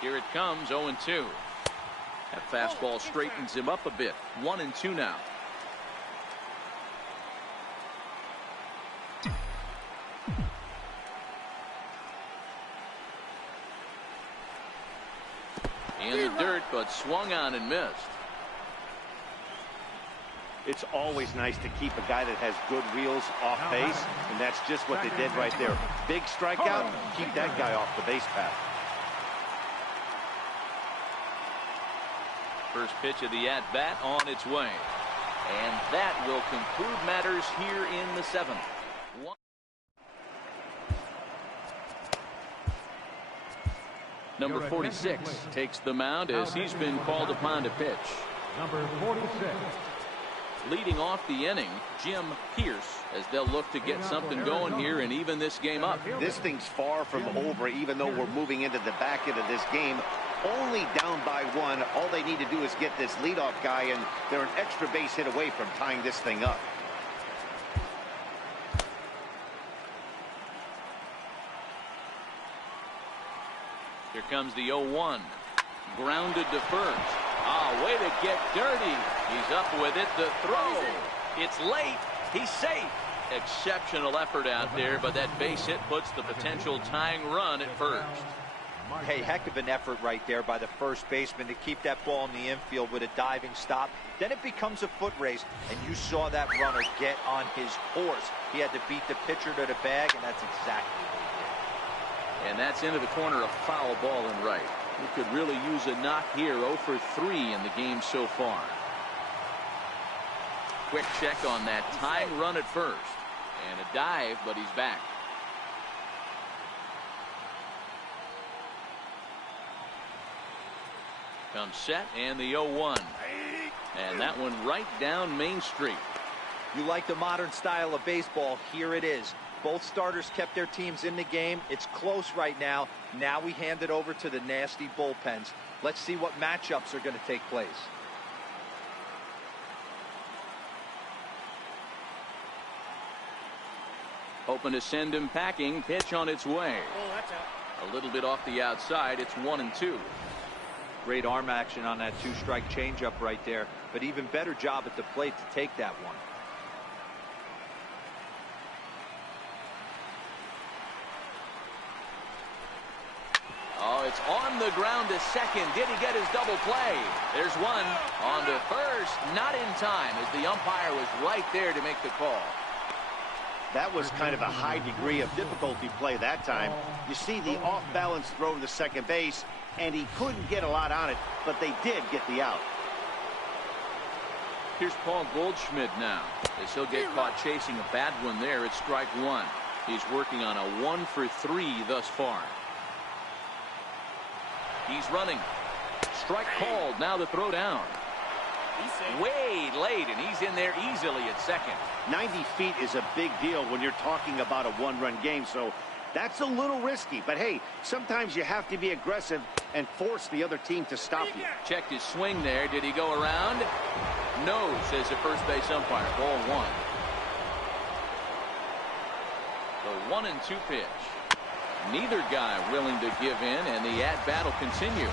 Here it comes, 0-2. That fastball straightens him up a bit. 1-2 now. In the dirt, but swung on and missed. It's always nice to keep a guy that has good wheels off base, and that's just what they did right there. Big strikeout, keep that guy off the base path. First pitch of the at-bat on its way. And that will conclude matters here in the 7th. Number 46 takes the mound as he's been called upon to pitch. Number 46. Leading off the inning, Jim Pierce, as they'll look to get something going here and even this game up. This thing's far from over, even though we're moving into the back end of this game. Only down by 1. All they need to do is get this leadoff guy, and they're an extra base hit away from tying this thing up. Here comes the 0-1. Grounded to first. Ah, way to get dirty. He's up with it. The throw. It's late. He's safe. Exceptional effort out there, but that base hit puts the potential tying run at first. Hey, heck of an effort right there by the first baseman to keep that ball in the infield with a diving stop. Then it becomes a foot race, and you saw that runner get on his horse. He had to beat the pitcher to the bag, and that's exactly what he did. And that's into the corner, a foul ball and right. He could really use a knock here. 0 for 3 in the game so far. Quick check on that tying run at first. And a dive, but he's back. Comes set and the 0-1. And that one right down Main Street. You like the modern style of baseball. Here it is. Both starters kept their teams in the game. It's close right now. Now we hand it over to the nasty bullpens. Let's see what matchups are going to take place. Hoping to send him packing. Pitch on its way. Oh, that's out. A little bit off the outside. It's 1-2. Great arm action on that 2-strike changeup right there, but even better job at the plate to take that one. Oh, it's on the ground to second. Did he get his double play? There's one. On to first. Not in time, as the umpire was right there to make the call. That was kind of a high degree of difficulty play that time. You see the off-balance throw to second base, and he couldn't get a lot on it, but they did get the out. Here's Paul Goldschmidt now, as he'll get caught chasing a bad one there at strike one. He's working on a 1 for 3 thus far. He's running. Strike called. Now the throw down. Way late, and he's in there easily at second. 90 feet is a big deal when you're talking about a one-run game, so that's a little risky. But hey, sometimes you have to be aggressive and force the other team to stop you. Checked his swing there. Did he go around? No, says the first base umpire. Ball 1. The 1-2 pitch. Neither guy willing to give in, and the at-bat will continue.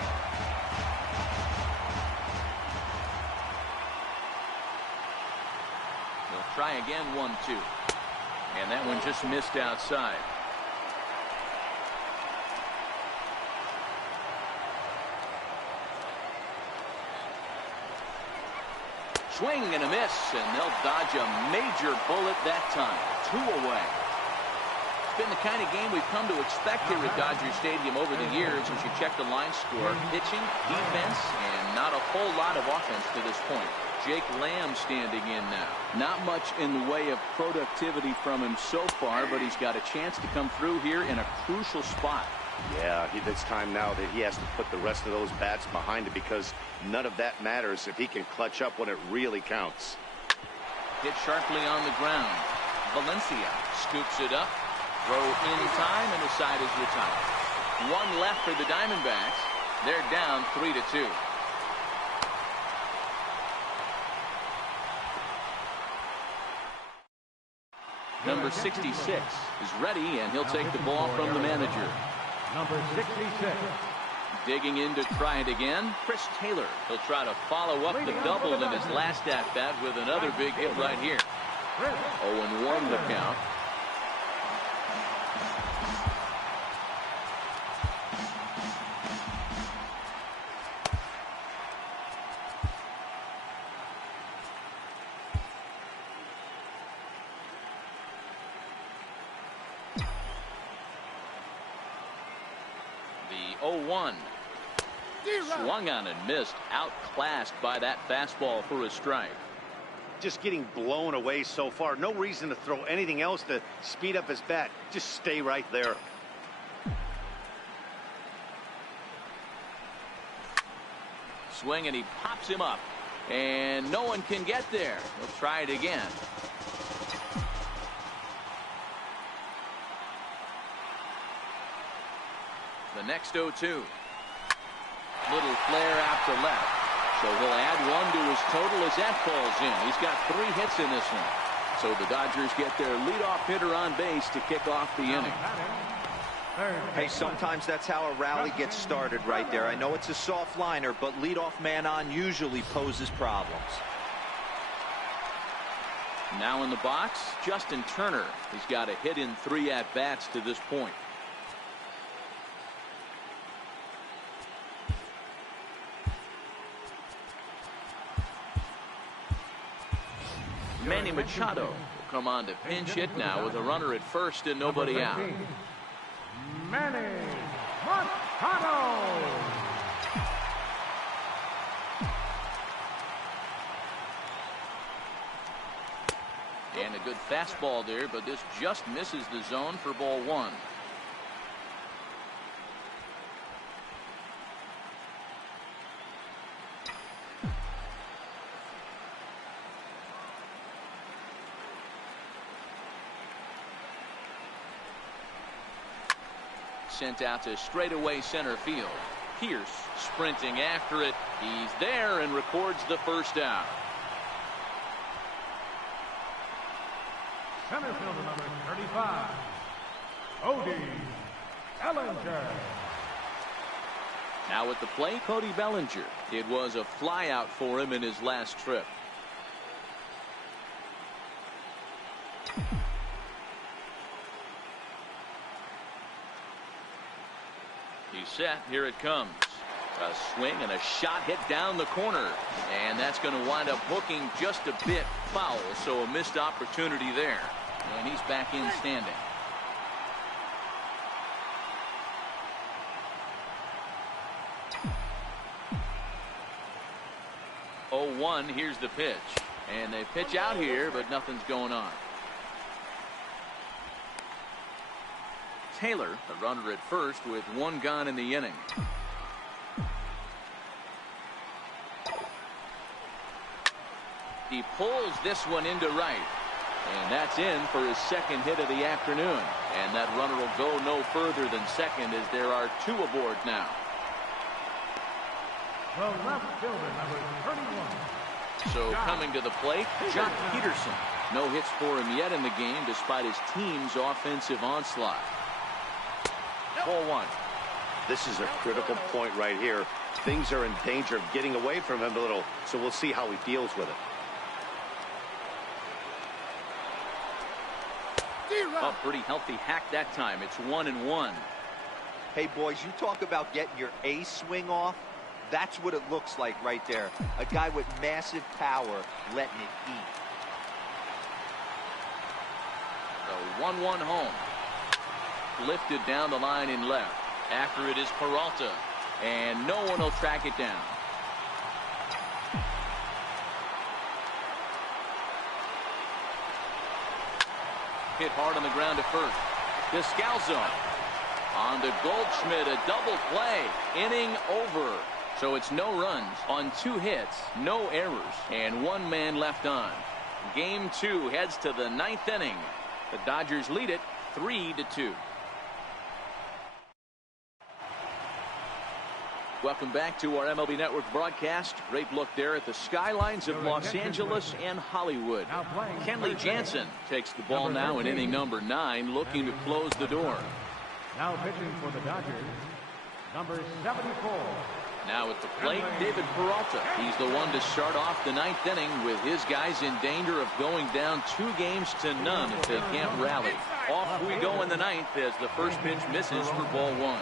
They'll try again, 1-2. And that one just missed outside. Swing and a miss, and they'll dodge a major bullet that time. 2 away. It's been the kind of game we've come to expect here at Dodger Stadium over the years as you check the line score. Pitching, defense, and not a whole lot of offense to this point. Jake Lamb standing in now. Not much in the way of productivity from him so far, but he's got a chance to come through here in a crucial spot. Yeah, it's time now that he has to put the rest of those bats behind him, because none of that matters if he can clutch up when it really counts. Hit sharply on the ground. Valencia scoops it up. Throw in time, and the side is retired. 1 left for the Diamondbacks. They're down 3-2. Number 66 is ready, and he'll take the ball from the manager. Number 66. Digging in to try it again, Chris Taylor. He'll try to follow up the double in his last at-bat with another big hit right here. 0-1 the count. The 0-1. Swung on and missed. Outclassed by that fastball for a strike. Just getting blown away so far. No reason to throw anything else to speed up his bat. Just stay right there. Swing, and he pops him up. And no one can get there. He'll try it again. The next 0-2. Little flare out to left. So he'll add 1 to his total as that falls in. He's got 3 hits in this one. So the Dodgers get their leadoff hitter on base to kick off the inning. Hey, sometimes that's how a rally gets started right there. I know it's a soft liner, but leadoff man on usually poses problems. Now in the box, Justin Turner. He's got a hit in 3 at-bats to this point. Manny Machado will come on to pinch hit now with a runner at first and nobody out. Manny Machado. And a good fastball there, but this just misses the zone for ball one. Sent out to straightaway center field. Pierce sprinting after it. He's there and records the first out. Center fielder number 35, Cody Bellinger. Now at the plate, Cody Bellinger. It was a flyout for him in his last trip. He's set. Here it comes. A swing and a shot hit down the corner. And that's going to wind up hooking just a bit foul. So a missed opportunity there. And he's back in standing. Oh, 1. Here's the pitch. And they pitch out here, but nothing's going on. Taylor, the runner at first, with one gone in the inning. He pulls this one into right. And that's in for his second hit of the afternoon. And that runner will go no further than second as there are two aboard now. The left fielder, number 31. So coming to the plate, Jock Peterson. No hits for him yet in the game despite his team's offensive onslaught. Ball 1. This is a critical point right here. Things are in danger of getting away from him a little, so we'll see how he deals with it. A pretty healthy hack that time. It's 1-1. Hey, boys, you talk about getting your A swing off. That's what it looks like right there. A guy with massive power letting it eat. The 1-1 home. Lifted down the line in left. After it is Peralta. And no one will track it down. Hit hard on the ground to first. Descalzo. On to Goldschmidt. A double play. Inning over. So it's no runs on 2 hits, no errors, and 1 man left on. Game 2 heads to the 9th inning. The Dodgers lead it 3-2. Welcome back to our MLB Network broadcast. Great look there at the skylines of Los Angeles and Hollywood. Kenley Jansen takes the ball now in inning number 9, looking to close the door. Now pitching for the Dodgers, number 74. Now at the plate, David Peralta. He's the one to start off the 9th inning with his guys in danger of going down 2-0 if they can't rally. Off we go in the 9th as the first pitch misses for ball 1.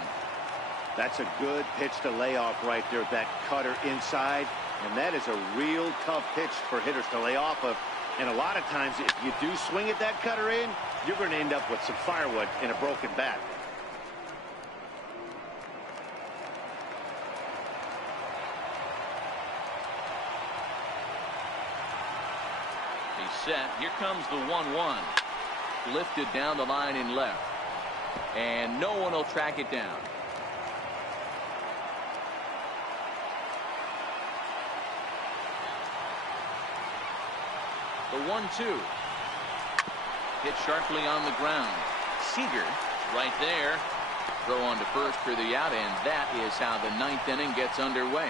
That's a good pitch to lay off right there, that cutter inside. And that is a real tough pitch for hitters to lay off of. And a lot of times, if you do swing at that cutter in, you're going to end up with some firewood in a broken bat. Set. Here comes the 1-1. Lifted down the line in left. And no one will track it down. The 1-2. Hit sharply on the ground. Seager right there. Throw on to first for the out, and that is how the 9th inning gets underway.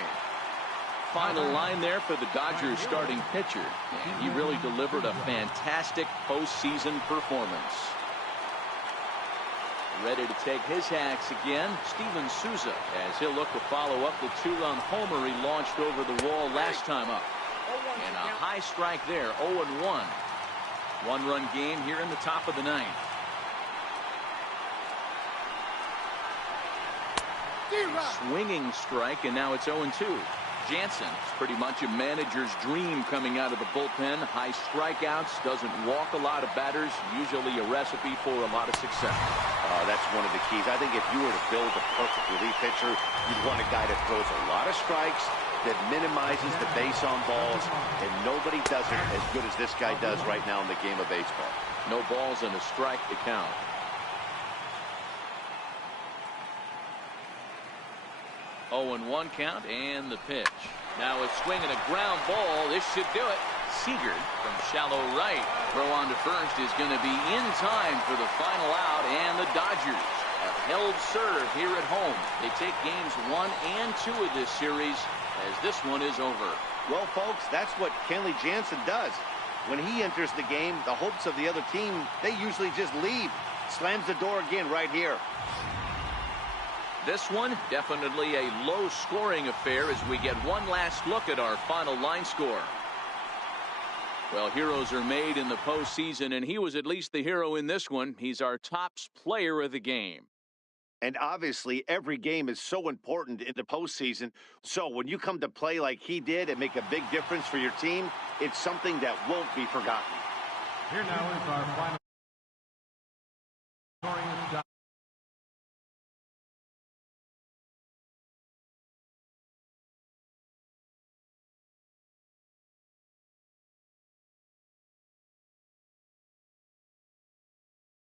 Final line there for the Dodgers starting pitcher. And he really delivered a fantastic postseason performance. Ready to take his hacks again, Steven Souza, as he'll look to follow up the 2-run homer he launched over the wall last time up. And a high strike there, 0-1. 1-run game here in the top of the 9th. Swinging strike, and now it's 0-2. Jansen, it's pretty much a manager's dream coming out of the bullpen. High strikeouts, doesn't walk a lot of batters, usually a recipe for a lot of success. That's one of the keys. I think if you were to build a perfect relief pitcher, you'd want a guy that throws a lot of strikes that minimizes the base on balls, and nobody does it as good as this guy does right now in the game of baseball. No balls and a strike to count. 0-1 count and the pitch. Now a swing and a ground ball. This should do it. Seager from shallow right. Throw on to first is going to be in time for the final out, and the Dodgers have held serve here at home. They take games 1 and 2 of this series as this one is over. Well, folks, that's what Kenley Jansen does. When he enters the game, the hopes of the other team, they usually just leave. Slams the door again right here. This one, definitely a low-scoring affair as we get one last look at our final line score. Well, heroes are made in the postseason, and he was at least the hero in this one. He's our top player of the game. And obviously, every game is so important in the postseason. So when you come to play like he did and make a big difference for your team, it's something that won't be forgotten. Here now is our final.